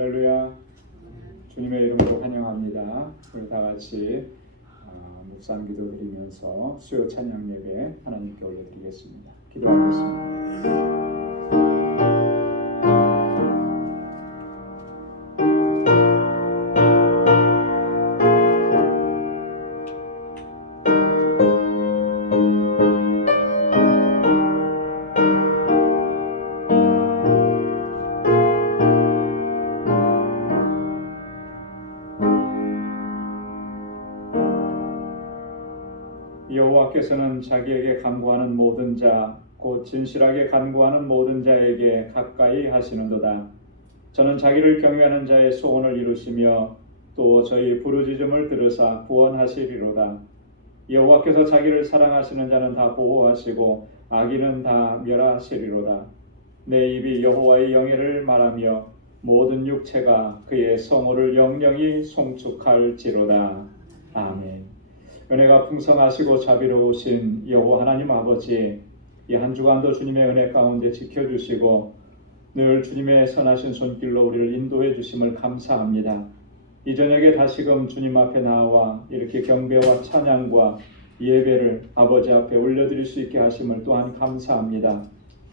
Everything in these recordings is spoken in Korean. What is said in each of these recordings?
할렐루야. 주님의 이름으로 환영합니다. 우리 다 같이 묵상 기도 드리면서 수요 찬양 예배 하나님께 올려드리겠습니다. 기도하겠습니다. 여호와께서는 자기에게 간구하는 모든 자, 곧 진실하게 간구하는 모든 자에게 가까이 하시는도다. 저는 자기를 경외하는 자의 소원을 이루시며 또 저희 부르짖음을 들으사 구원하시리로다. 여호와께서 자기를 사랑하시는 자는 다 보호하시고 악인은 다 멸하시리로다. 내 입이 여호와의 영예를 말하며 모든 육체가 그의 성호를 영영히 송축할지로다. 아멘. 은혜가 풍성하시고 자비로우신 여호와 하나님 아버지, 이 한 주간도 주님의 은혜 가운데 지켜주시고 늘 주님의 선하신 손길로 우리를 인도해 주심을 감사합니다. 이 저녁에 다시금 주님 앞에 나와 이렇게 경배와 찬양과 예배를 아버지 앞에 올려드릴 수 있게 하심을 또한 감사합니다.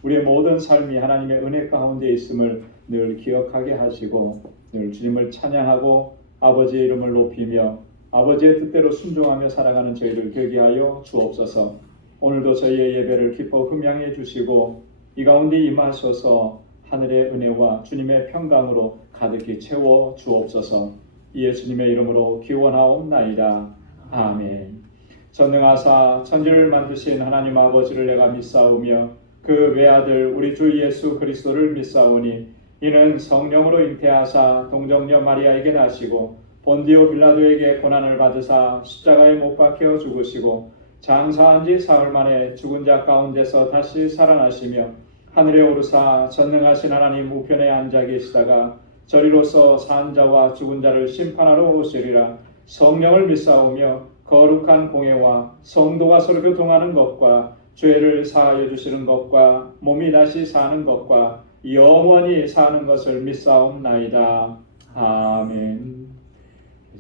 우리의 모든 삶이 하나님의 은혜 가운데 있음을 늘 기억하게 하시고 늘 주님을 찬양하고 아버지의 이름을 높이며 아버지의 뜻대로 순종하며 살아가는 저희를 되게 하여 주옵소서. 오늘도 저희의 예배를 기뻐 흠양해 주시고 이 가운데 임하셔서 하늘의 은혜와 주님의 평강으로 가득히 채워 주옵소서. 예수님의 이름으로 기원하옵나이다. 아멘. 전능하사 천지를 만드신 하나님 아버지를 내가 믿사오며 그 외아들 우리 주 예수 그리스도를 믿사오니 이는 성령으로 잉태하사 동정녀 마리아에게 나시고 본디오 빌라도에게 고난을 받으사 십자가에 못 박혀 죽으시고 장사한 지 사흘 만에 죽은 자 가운데서 다시 살아나시며 하늘에 오르사 전능하신 하나님 우편에 앉아 계시다가 저리로서 산 자와 죽은 자를 심판하러 오시리라. 성령을 믿사오며 거룩한 공예와 성도가 서로 교통하는 것과 죄를 사하여 주시는 것과 몸이 다시 사는 것과 영원히 사는 것을 믿사옵나이다. 아멘.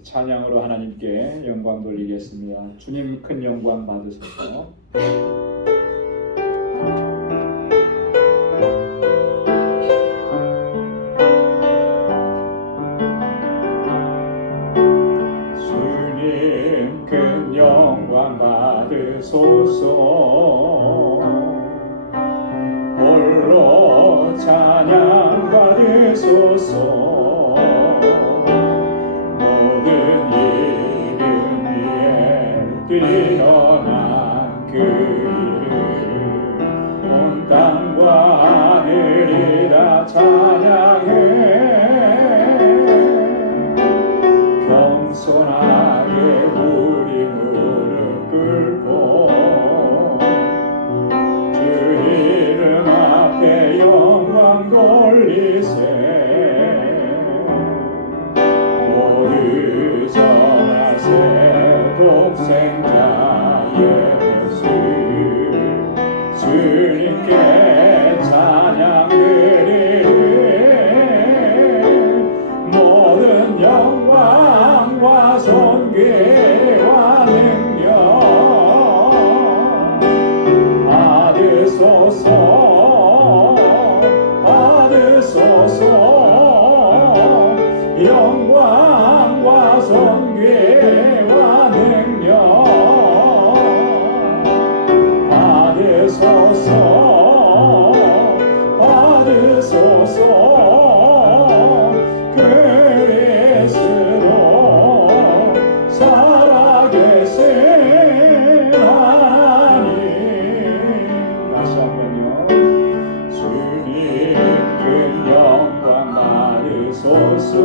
찬양으로 하나님께 영광 돌리겠습니다. 주님 큰 영광 받으소서. 주님 큰 영광 받으소서. 홀로 찬양 받으소서. 뛰어난 그 이름 온 땅과 하늘이 다 찬양해. 겸손하게 우리 무릎 꿇고 주 이름 앞에 영광 돌리세. 모두 전하세. 독생자 예수 주님께 찬양 드리리. 모든 영광과 존귀와 능력 받으소서. 받으소서. 영광과 존귀와 능력 받으소서. 받으소서. 그리스도 살아계신 하나님. 다시 한번요. 주님 큰 영광 받으소서.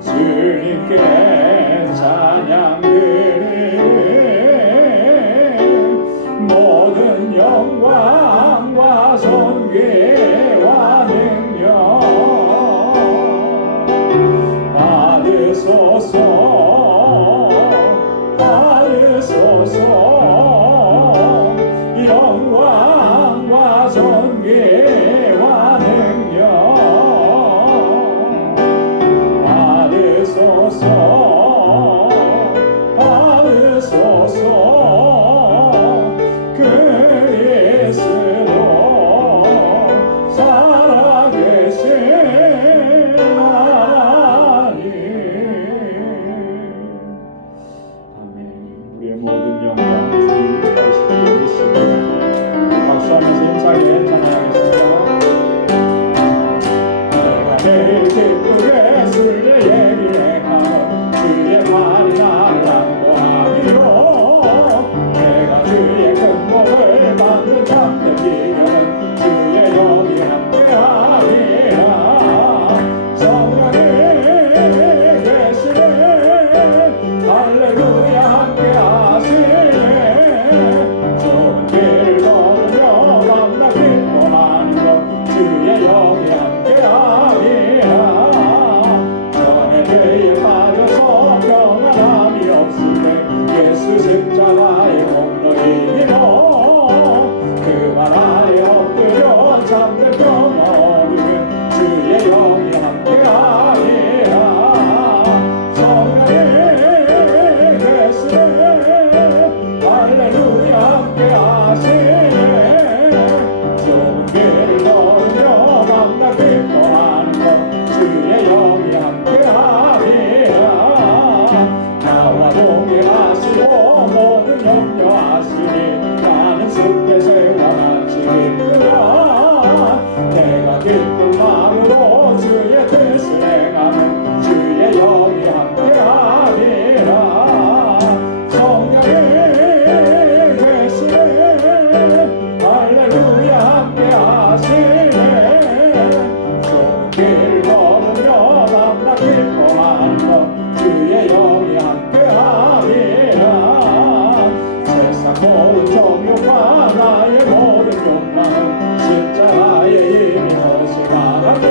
주님께 찬양드리는 모든 영광과 존귀와 능력 받으소서 받으소서 영광과 존귀와 능력 받으소서 받으소서 그리스도 살아계신 하나님. 아멘. 우리의 모든 영광 주님 되시기를 믿습니다. 박수하면서 힘차게 찬양하겠습니다. 내가 내일 기쁘게 술래 얘기행하면 주의 말이 나를 안도하리요. 내가 주의 큰 복을 받는 참된 기념은 주의 영이 함께하리라. 성령이 계시네 할렐루야 함께하시네. 좁은 길을 걸으며 만나 기뻐하는 것 주의 영이 함께하리라. 전에 죄에 빠져서 평안함이 없을 때 예수 십자가의 공로 이기로 그 말 아래 엎드려 참된 평화 얻으면 주의 영이 함께하리라. 성령이 계시네 할렐루야 함께하시네. 좁은 길을 걸으며 만나 기뻐하는 것 주의 영이 함께하리라. 나와 동행하시고 모든 염려하시니 나는 숲에 새와 같이 기쁘라. 내가 기쁜 마음으로 주의 뜻을 행하면 주의 영이 함께하리라. 성령이 계시네 할렐루야 함께하시네. 좁은 길을 걸으며 만나 기뻐하는 것 주의 영이 함께하리라. 세상 모든 정욕과 나의 모든 욕망은 십자가의 힘이 훨씬 강하네.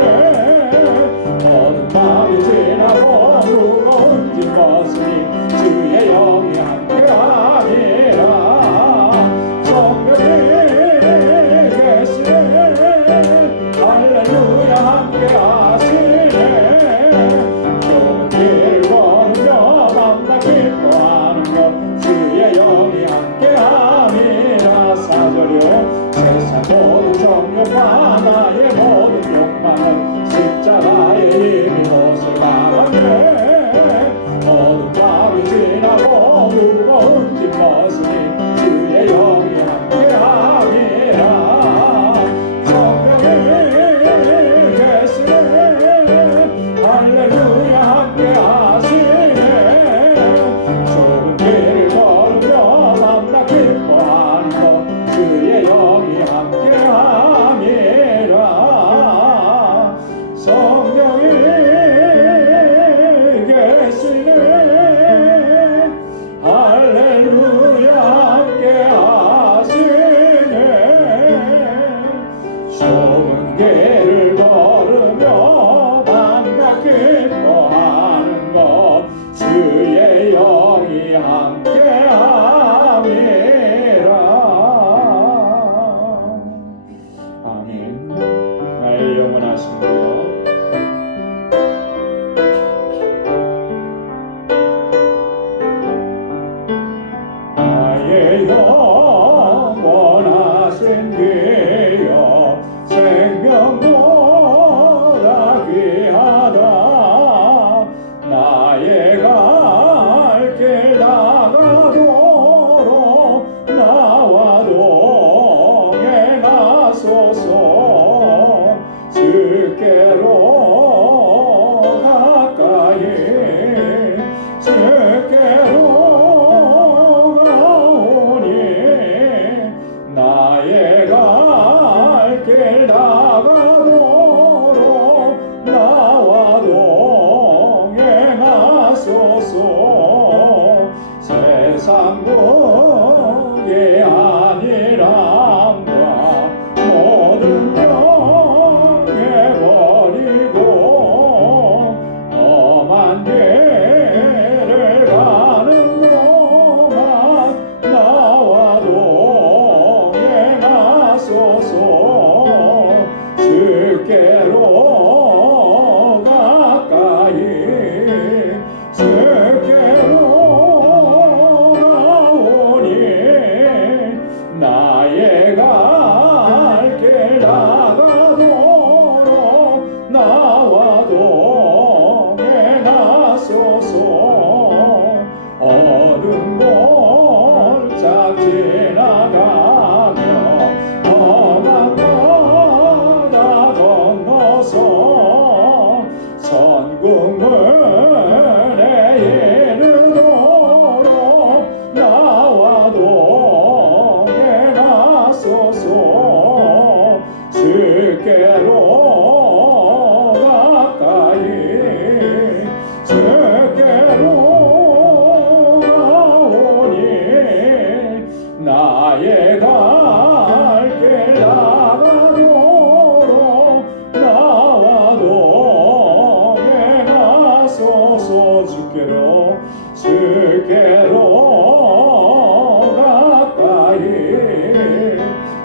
어느 밤이 지나고 무거운 짐 벗으니 주의 영이 함께하리라. 성령이 계시네 할렐루야 함께하시네. 좁은 길을 걸으며 만나 기뻐하는 것 주의 영이 함께함이라. 사절요 세상 모든 정욕과 나의 모든 욕망은 십자가의 힘이 못을 막았네. 어둠 밤이 왕국의 안일함과 모든 경외버리고 험한 길을 가는 동안 나와 동행하소서. 주께로 가까이 주께로 가오니 나의 갈 길 나가도록 나와 동행하소서. 어두운 골짝 지나가며 험한 바다 건너서 선국문에 이르도록 나와 동행하소서. 주께로 가까이 주께로 가오니 나의 갈 길 나가도록 나와 동행하소서. 주께로 가까이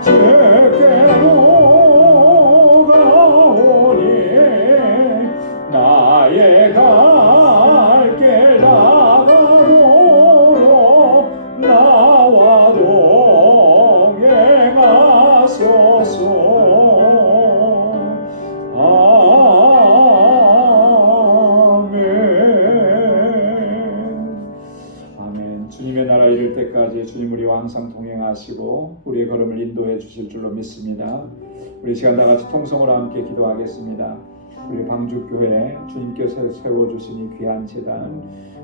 주께로 가오니 나의 갈 길 나가도록 나와 동행하소서. 아멘. 주님의 나라 이를 때까지 주님 우리와 항상 동행하시고 우리의 걸음을 인도해 주실 줄로 믿습니다. 우리 시간 다 같이 통성으로 함께 기도하겠습니다. 우리 방주교회 주님께서 세워주신 이 귀한 재단,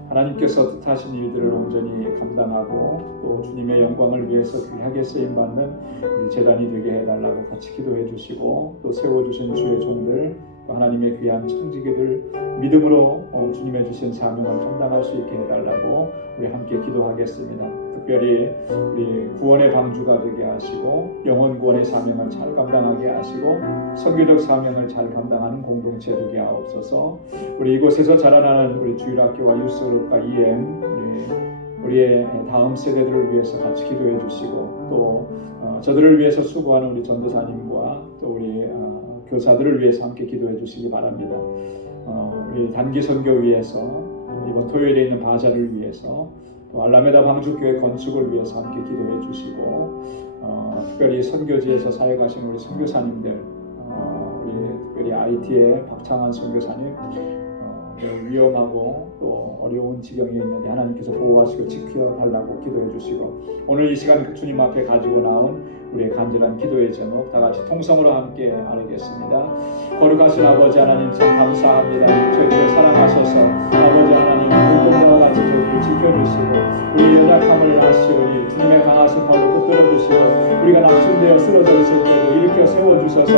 하나님께서 뜻하신 일들을 온전히 감당하고 또 주님의 영광을 위해서 귀하게 쓰임받는 우리 재단이 되게 해달라고 같이 기도해 주시고, 또 세워주신 주의 종들, 하나님의 귀한 청지기들 믿음으로 주님의 주신 사명을 감당할 수 있게 해달라고 우리 함께 기도하겠습니다. 특별히 우리 구원의 방주가 되게 하시고 영혼 구원의 사명을 잘 감당하게 하시고 선교적 사명을 잘 감당하는 공동체 되게 하옵소서. 우리 이곳에서 자라나는 우리 주일학교와 유스그룹과 우리의 다음 세대들을 위해서 같이 기도해 주시고, 또 저들을 위해서 수고하는 우리 전도사님과 또 우리 교사들을 위해서 함께 기도해 주시기 바랍니다. 우리 단기 선교 위해서, 이번 토요일에 있는 바자를 위해서, 또 알라메다 방주교회 건축을 위해서 함께 기도해 주시고, 특별히 선교지에서 사역하시는 우리 선교사님들, 우리 특별히 IT의 박창환 선교사님, 위험하고 또 어려운 지경에 있는데 하나님께서 보호하시고 지켜달라고 기도해 주시고, 오늘 이 시간 주님 앞에 가지고 나온 우리의 간절한 기도의 제목 다 같이 통성으로 함께 나누겠습니다. 거룩하신 아버지 하나님, 참 감사합니다. 저희들을 사랑하셔서 아버지 하나님 공동자와 같이 저희들을 지켜주시고 우리의 연약함을 아시오니 주님의 강하신 발로 붙들어 주시고, 우리가 낙심되어 쓰러져 있을 때도 일으켜 세워주셔서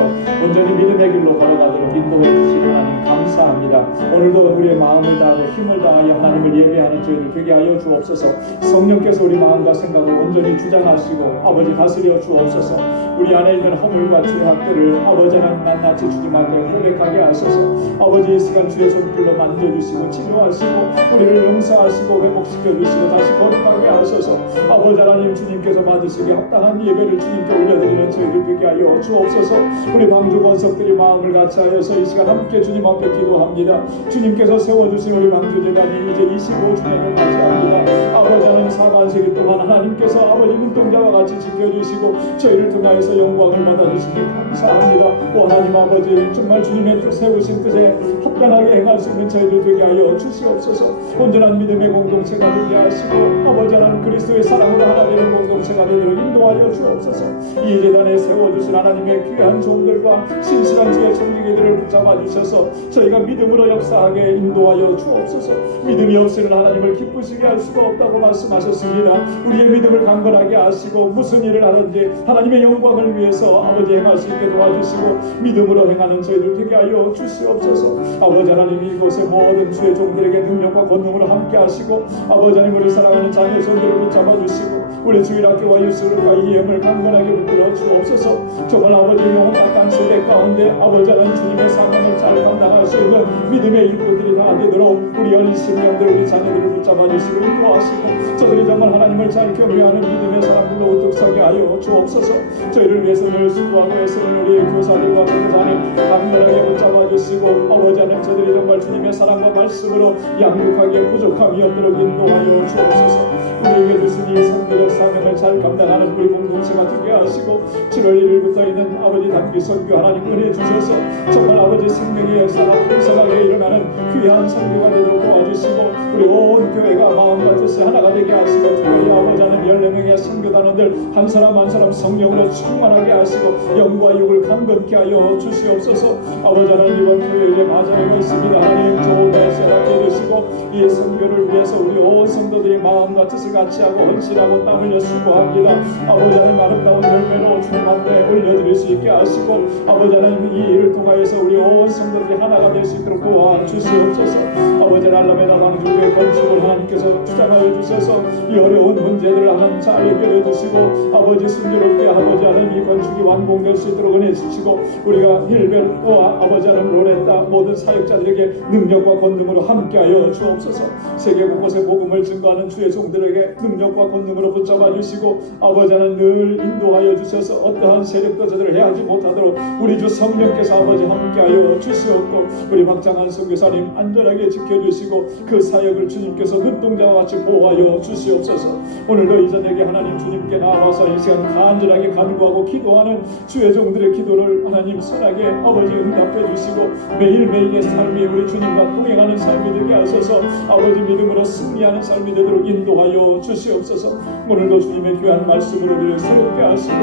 온전히 믿음의 길로 걸어가도록 인도해 주시고 하나님 감사합니다. 오늘도 우리의 마음을 다하고 힘을 다하여 하나님을 예배하는 저희들 되게 하여 주옵소서. 성령께서 우리 마음과 생각을 온전히 주장하시고 아버지 다스려 주옵소서. 우리 안에 있는 허물과 죄악들을 아버지 하나님 낱낱이 주님 앞에 고백하게 하소서. 아버지 이 시간 주의 손길로 만져주시고 치료하시고 우리를 용서하시고 회복시켜 주시고 다시 거룩하게 하소서. 아버지 하나님, 주님께서 받으시기 합당한 예배를 주님께 올려드리는 저희들 되게 하여 주옵소서. 우리 방주 권석들이 마음을 같이하여서 이 시간 함께 주님 앞에 기도합니다. 주님께서 세워주신 우리 방주재단이 이제 25주년을 맞이합니다. 아버지 하나님, 사관세기 동안 하나님께서 아버지 눈동자와 같이 지켜주시고 저희를 통하여서 영광을 받아주시기 감사합니다. 오 하나님 아버지, 정말 주님의 뜻 세우신 뜻에 합당하게 행할 수 있는 저희들 되게 하여 주시옵소서. 온전한 믿음의 공동체가 되게 하시고 아버지 하나님 그리스도의 사랑으로 하나 되는 공동체가 되도록 말씀대로 인도하여 주옵소서. 이 재단에 세워주신 하나님의 귀한 종들과 신실한 주의 청지기들을 붙잡아 주셔서 저희가 믿음으로 역사하게 인도하여 주옵소서. 믿음이 없이는 하나님을 기쁘시게 할 수가 없다고 말씀하셨습니다. 우리의 믿음을 강건하게 하시고 무슨 일을 하든지 하나님의 영광을 위해서 아버지 행할 수 있게 도와주시고 믿음으로 행하는 저희들 되게 하여 주시옵소서. 아버지 하나님 이곳의 모든 주의 종들에게 능력과 권능으로 함께 하시고 아버지 하나님 우리 사랑하는 자녀손들을 붙잡아 주시고 우리 주일학교와 유스그룹과 EM을 강건하게 붙들어 주옵소서. 정말 아버지 영혼 땅 세대 가운데 아버지 하나님 주님의 사명을 잘 감당할 수 있는 믿음의 일꾼들이 다 되도록 우리 어린 심령들 우리 자녀들을 붙잡아 주시고 인도하시고 저들이 정말 하나님을 잘 경외하는 믿음의 사람들로 우뚝 서게 하여 주옵소서. 저희를 위해서 늘 수고하고 애쓰는 우리 교사들과 목사님 강건하게 붙잡아 주시고 아버지 하나님 저들이 정말 주님의 사랑과 말씀으로 양육하게 부족함이 없도록 인도하여 주옵소서. 우리에게 주신 이 선교적 사명을 잘 감당하는 우리 공동체가 되게 하시고 7월 1일부터 있는 아버지 단기 선교 하나님 은혜 주셔서 정말 아버지 생명의 역사가 풍성하게 일어나는 귀한 선교가 되도록 도와주시고 우리 온 교회가 마음과 뜻이 하나가 되게 하시고 특별히 아버지 하나님 14명의 선교단원들 한 사람 한 사람 성령으로 충만하게 하시고 영과 육을 강건케 하여 주시옵소서. 아버지 하나님 이번 토요일에 맞아야가 있습니다. 하나님 좋은 날씨 함께 해주시고 이 선교를 위해서 우리 온 성도들이 마음과 뜻을 같이 하고 헌신하고 땀 흘려 수고합니다. 아버지 하나님 아름다운 열매로 주님 앞에 올려드릴 수 있게 하시고 아버지 하나님 이 일을 통하여서 우리 온 성도들이 하나가 될 수 있도록 도와주시옵소서. 아버지 알라메다 방주교회 건축을 하나님께서 주장하여 주셔서 이 어려운 문제들을 하나님 잘 해결해 주시고 아버지 순조롭게 아버지 하나님 이 건축이 완공될 수 있도록 은혜 주시고 우리가 힐벨과 아버지 하나님 로레타 모든 사역자들에게 능력과 권능으로 함께하여 주옵소서. 세계 곳곳에 복음을 증거하는 주의 종들에게 능력과 권능으로 붙잡아 주시고 아버지 하나님 늘 인도하여 주셔서 어떠한 세력도 저들을 해하지 못하도록 우리 주 성령께서 아버지 함께하여 주시옵고 우리 박장한 선교사님 안전하게 지켜주시고 그 사역을 주님께서 눈동자와 같이 보호하여 주시옵소서. 오늘도 이 저녁에 하나님 주님께 나와서 이 시간 간절하게 간구하고 기도하는 주의 종들의 기도를 하나님 선하게 아버지 응답해 주시고 매일매일의 삶이 우리 주님과 동행하는 삶이 되게 하셔서 아버지 믿음으로 승리하는 삶이 되도록 인도하여 주시옵소서. 오늘도 주님의 귀한 말씀으로 우리를 새롭게 하시고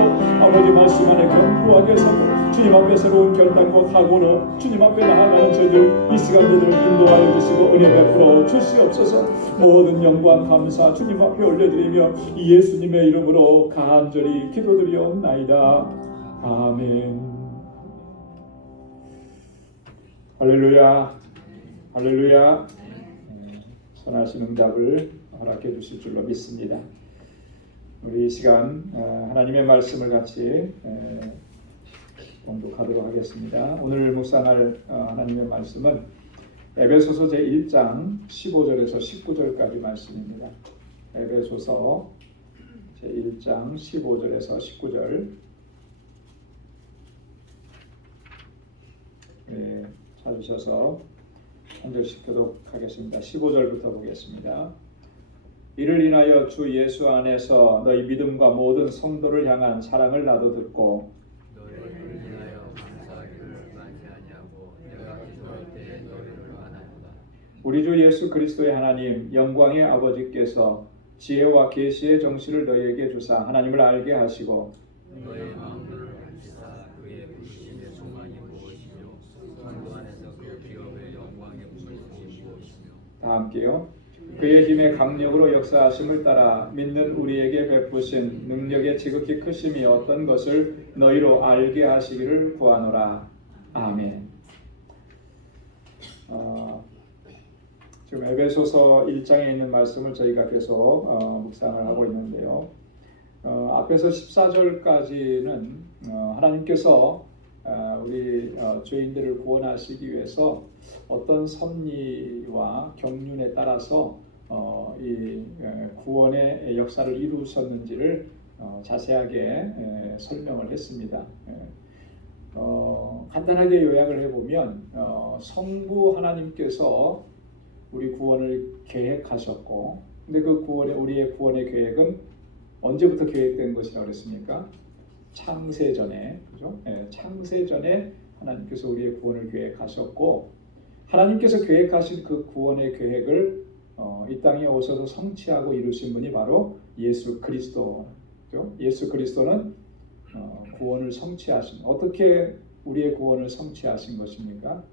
아버지 말씀 안에 견고하게 서고 주님 앞에 새로운 결단과 각오로 주님 앞에 나아가는 저희들 이 시간 되도록 인도하여 주시고 은혜 베풀어 주시옵소서. 모든 영광 감사 주님 앞에 올려드리며 이 예수님의 이름으로 간절히 기도드리옵나이다. 아멘. 할렐루야 할렐루야. 선하신 응답을 허락해 주실 줄로 믿습니다. 우리 이 시간 하나님의 말씀을 같이 공독하도록 하겠습니다. 오늘 묵상할 하나님의 말씀은 에베소서 제1장 15절에서 19절까지 말씀입니다. 에베소서 제1장 15절에서 19절. 찾으셔서 한 절씩 교독하겠습니다. 15절부터 보겠습니다. 이를 인하여 주 예수 안에서 너희 믿음과 모든 성도를 향한 사랑을 나도 듣고 너희를 인하여 감사하기를 많이 하냐고 내가 기도할 때에 너희를 안하노라. 우리 주 예수 그리스도의 하나님 영광의 아버지께서 지혜와 계시의 정신을 너희에게 주사 하나님을 알게 하시고 너의 마음을 밝히사 그의 부르심의 소망이 무엇이며 성도 안에서 그 기업의 영광의 무엇이 무엇이며 다 함께요. 그의 힘의 강력으로 역사하심을 따라 믿는 우리에게 베푸신 능력의 지극히 크심이 어떤 것을 너희로 알게 하시기를 구하노라. 아멘. 지금 에베소서 1장에 있는 말씀을 저희가 계속 묵상을 하고 있는데요. 앞에서 14절까지는 하나님께서 우리 죄인들을 구원하시기 위해서 어떤 섭리와 경륜에 따라서 이 구원의 역사를 이루셨는지를 자세하게 설명을 했습니다. 간단하게 요약을 해보면 성부 하나님께서 우리 구원을 계획하셨고, 근데 그 우리의 구원의 계획은 언제부터 계획된 것이라고 그랬습니까? 창세전에, 그죠? 창세전에 하나님께서 우리의 구원을 계획하셨고, 하나님께서 계획하신 그 구원의 계획을 이 땅에 오셔서 성취하고 이루신 분이 바로 예수 그리스도 그죠? 예수 그리스도는 구원을 성취하신, 어떻게 우리의 구원을 성취하신 것입니까?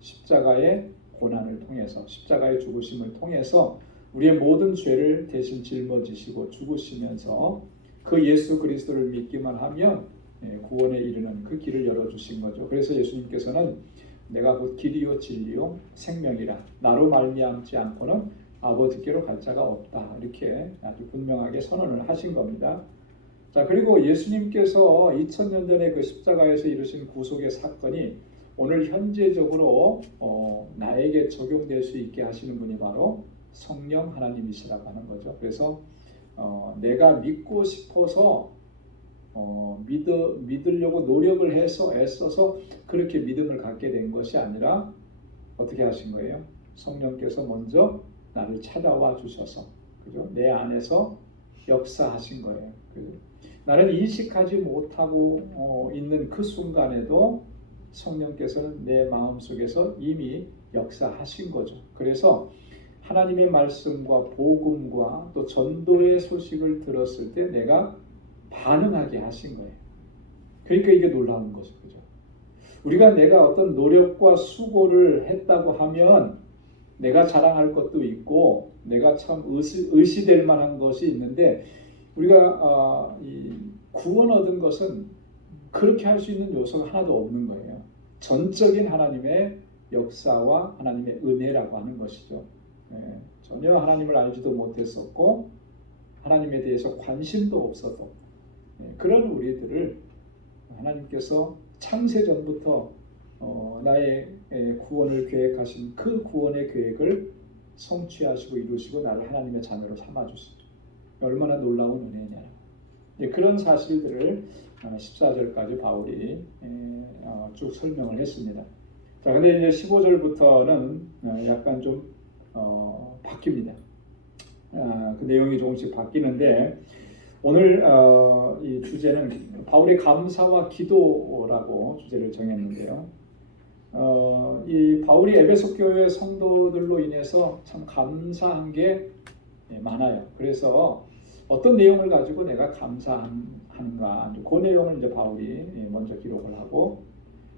십자가의 고난을 통해서, 십자가의 죽으심을 통해서 우리의 모든 죄를 대신 짊어지시고 죽으시면서 그 예수 그리스도를 믿기만 하면 구원에 이르는 그 길을 열어주신 거죠. 그래서 예수님께서는 내가 곧 길이요 진리요 생명이라, 나로 말미암지 않고는 아버지께로 갈 자가 없다, 이렇게 아주 분명하게 선언을 하신 겁니다. 자, 그리고 예수님께서 2000년 전에 그 십자가에서 이루신 구속의 사건이 오늘 현재적으로 나에게 적용될 수 있게 하시는 분이 바로 성령 하나님이시라고 하는 거죠. 그래서 내가 믿고 싶어서 믿으려고 노력을 해서 애써서 그렇게 믿음을 갖게 된 것이 아니라 어떻게 하신 거예요? 성령께서 먼저 나를 찾아와 주셔서, 그죠? 내 안에서 역사하신 거예요. 그죠? 나는 인식하지 못하고 있는 그 순간에도 성령께서는 내 마음속에서 이미 역사하신 거죠. 그래서 하나님의 말씀과 복음과 또 전도의 소식을 들었을 때 내가 반응하게 하신 거예요. 그러니까 이게 놀라운 거죠. 그죠? 우리가 내가 어떤 노력과 수고를 했다고 하면 내가 자랑할 것도 있고 내가 참 의시될 만한 것이 있는데, 우리가 이 구원 얻은 것은 그렇게 할 수 있는 요소가 하나도 없는 거예요. 전적인 하나님의 역사와 하나님의 은혜라고 하는 것이죠. 전혀 하나님을 알지도 못했었고 하나님에 대해서 관심도 없어도 그런 우리들을 하나님께서 창세전부터 나의 구원을 계획하신 그 구원의 계획을 성취하시고 이루시고 나를 하나님의 자녀로 삼아주시죠. 얼마나 놀라운 은혜냐. 그런 사실들을 14절까지 바울이 쭉 설명을 했습니다. 자, 근데 이제 15절부터는 약간 좀 바뀝니다. 그 내용이 조금씩 바뀌는데, 오늘 이 주제는 바울의 감사와 기도라고 주제를 정했는데요. 이 바울이 에베소 교회 성도들로 인해서 참 감사한 게 많아요. 그래서 어떤 내용을 가지고 내가 감사하는가, 그 내용을 이제 바울이 먼저 기록을 하고,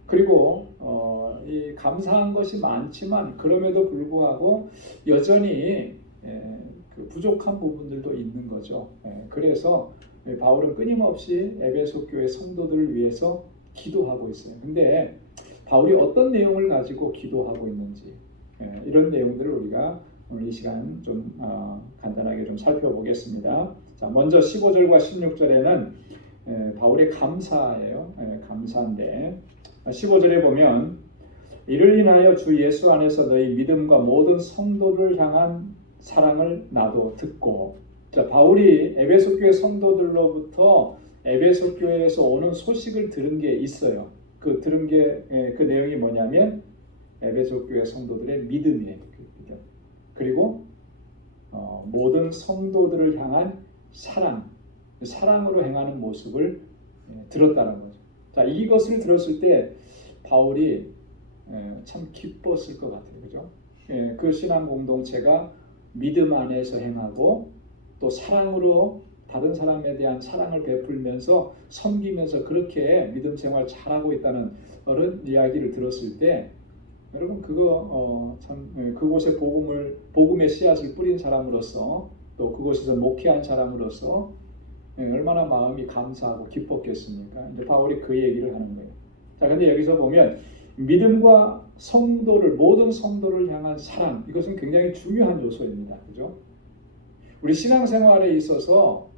그리고 이 감사한 것이 많지만 그럼에도 불구하고 여전히 그 부족한 부분들도 있는 거죠. 그래서 바울은 끊임없이 에베소 교회 성도들을 위해서 기도하고 있어요. 근데 바울이 어떤 내용을 가지고 기도하고 있는지, 이런 내용들을 우리가 오늘 이 시간 좀 간단하게 좀 살펴보겠습니다. 자, 먼저 15절과 16절에는 바울의 감사예요. 감사인데 15절에 보면, 이를 인하여 주 예수 안에서 너희 믿음과 모든 성도를 향한 사랑을 나도 듣고. 자, 바울이 에베소 교회 성도들로부터 에베소 교회에서 오는 소식을 들은 게 있어요. 그 들은 게 그 내용이 뭐냐면 에베소 교회 성도들의 믿음이에요. 그리고 모든 성도들을 향한 사랑으로 행하는 모습을 들었다는 거죠. 자, 이것을 들었을 때 바울이 참 기뻤을 것 같아요. 그죠? 그 신앙 공동체가 믿음 안에서 행하고 또 사랑으로 다른 사람에 대한 사랑을 베풀면서 섬기면서 그렇게 믿음 생활 잘하고 있다는 그런 이야기를 들었을 때, 여러분 그거 참 그곳에 복음의 씨앗을 뿌린 사람으로서 또 그곳에서 목회한 사람으로서 얼마나 마음이 감사하고 기뻤겠습니까? 이제 바울이 그 얘기를 하는 거예요. 자, 근데 여기서 보면 믿음과 모든 성도를 향한 사랑, 이것은 굉장히 중요한 요소입니다. 그죠? 우리 신앙생활에 있어서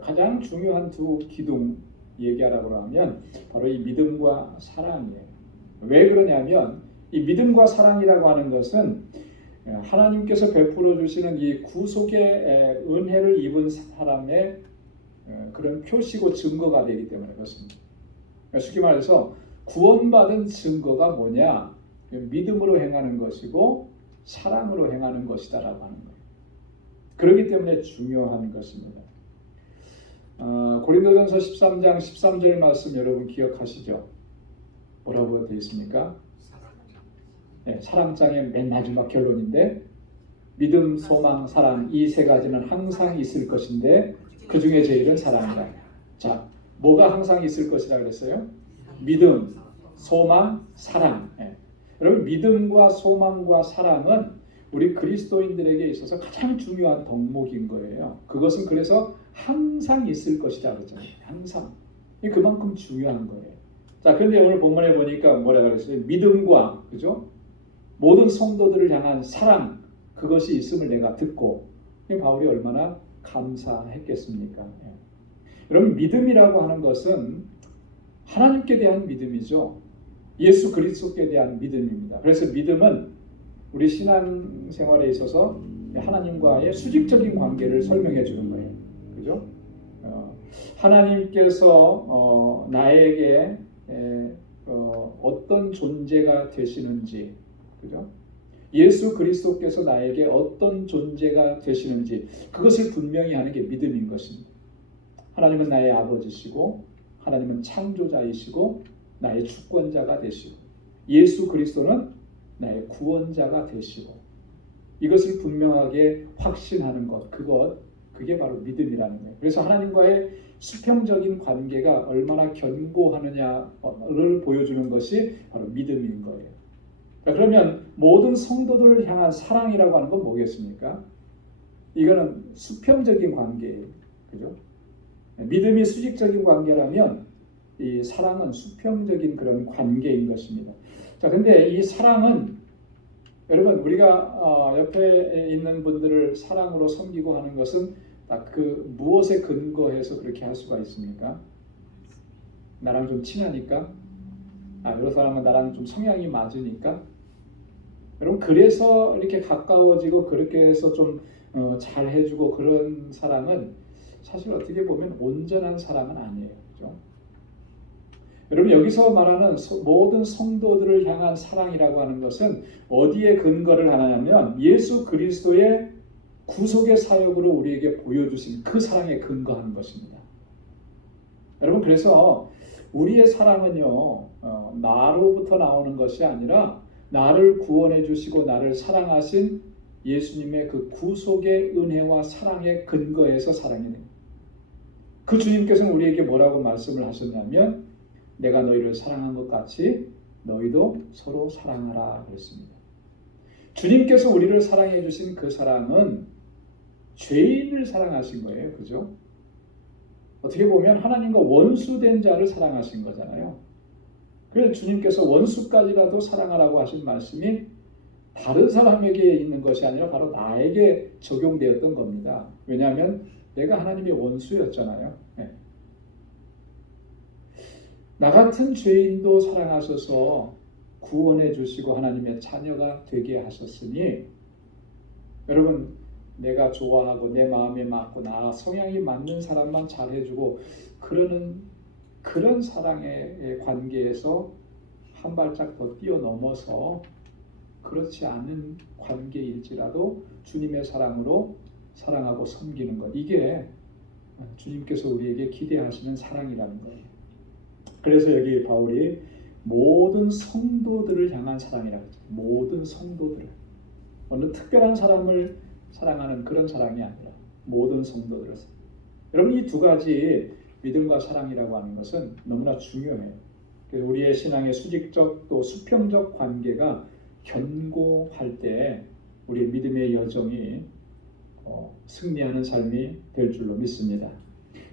가장 중요한 두 기둥 얘기하라고 하면 바로 이 믿음과 사랑이에요. 왜 그러냐면 이 믿음과 사랑이라고 하는 것은 하나님께서 베풀어 주시는 이 구속의 은혜를 입은 사람의 그런 표시고 증거가 되기 때문에 그렇습니다. 쉽게 말해서 구원받은 증거가 뭐냐? 믿음으로 행하는 것이고 사랑으로 행하는 것이다라고 하는 거예요. 그렇기 때문에 중요한 것입니다. 고린도전서 13장 13절 말씀 여러분 기억하시죠? 뭐라고 되어 있습니까? 사랑장의 맨 마지막 결론인데, 믿음, 소망, 사랑, 이 세 가지는 항상 있을 것인데 그 중에 제일은 사랑이다. 자, 뭐가 항상 있을 것이라 그랬어요? 믿음, 소망, 사랑. 예. 여러분, 믿음과 소망과 사랑은 우리 그리스도인들에게 있어서 가장 중요한 덕목인 거예요. 그것은 그래서 항상 있을 것이다 그랬잖아요. 항상. 이게 그만큼 중요한 거예요. 자, 그런데 오늘 본문에 보니까 뭐라 그랬어요? 믿음과, 그죠? 모든 성도들을 향한 사랑, 그것이 있음을 내가 듣고, 바울이 얼마나 감사했겠습니까? 예. 여러분, 믿음이라고 하는 것은 하나님께 대한 믿음이죠. 예수 그리스도께 대한 믿음입니다. 그래서 믿음은 우리 신앙생활에 있어서 하나님과의 수직적인 관계를 설명해 주는 거예요. 그죠? 하나님께서 나에게 어떤 존재가 되시는지, 그죠? 예수 그리스도께서 나에게 어떤 존재가 되시는지 그것을 분명히 하는 게 믿음인 것입니다. 하나님은 나의 아버지시고 하나님은 창조자이시고 나의 주권자가 되시고 예수 그리스도는 나의 구원자가 되시고 이것을 분명하게 확신하는 것, 그게 바로 믿음이라는 거예요. 그래서 하나님과의 수평적인 관계가 얼마나 견고하느냐를 보여주는 것이 바로 믿음인 거예요. 그러면 모든 성도들을 향한 사랑이라고 하는 건 뭐겠습니까? 이거는 수평적인 관계예요. 그죠? 믿음이 수직적인 관계라면 이 사랑은 수평적인 그런 관계인 것입니다. 자, 근데 이 사랑은 여러분 우리가 옆에 있는 분들을 사랑으로 섬기고 하는 것은 그 무엇에 근거해서 그렇게 할 수가 있습니까? 나랑 좀 친하니까? 이런 사람은 나랑 좀 성향이 맞으니까? 여러분 그래서 이렇게 가까워지고 그렇게 해서 좀 잘해주고 그런 사랑은 사실 어떻게 보면 온전한 사랑은 아니에요. 그렇죠? 여러분 여기서 말하는 모든 성도들을 향한 사랑이라고 하는 것은 어디에 근거를 하냐면 예수 그리스도의 구속의 사역으로 우리에게 보여주신 그 사랑에 근거하는 것입니다. 여러분 그래서 우리의 사랑은요 나로부터 나오는 것이 아니라 나를 구원해 주시고 나를 사랑하신 예수님의 그 구속의 은혜와 사랑에 근거해서 사랑이 됩니다. 그 주님께서는 우리에게 뭐라고 말씀을 하셨냐면 내가 너희를 사랑한 것 같이 너희도 서로 사랑하라 그랬습니다. 주님께서 우리를 사랑해 주신 그 사랑은 죄인을 사랑하신 거예요. 그죠? 어떻게 보면 하나님과 원수된 자를 사랑하신 거잖아요. 그래서 주님께서 원수까지라도 사랑하라고 하신 말씀이 다른 사람에게 있는 것이 아니라 바로 나에게 적용되었던 겁니다. 왜냐하면 내가 하나님의 원수였잖아요. 네. 나 같은 죄인도 사랑하셔서 구원해 주시고 하나님의 자녀가 되게 하셨으니 여러분 내가 좋아하고 내 마음에 맞고 나 성향이 맞는 사람만 잘해주고 그런 사랑의 관계에서 한 발짝 더 뛰어넘어서 그렇지 않은 관계일지라도 주님의 사랑으로 사랑하고 섬기는 것, 이게 주님께서 우리에게 기대하시는 사랑이라는 거예요. 그래서 여기 바울이 모든 성도들을 향한 사랑이라고 했죠. 모든 성도들을, 어느 특별한 사람을 사랑하는 그런 사랑이 아니라 모든 성도들을. 여러분 이 두 가지 믿음과 사랑이라고 하는 것은 너무나 중요해요. 그래서 우리의 신앙의 수직적 또 수평적 관계가 견고할 때 우리의 믿음의 여정이 승리하는 삶이 될 줄로 믿습니다.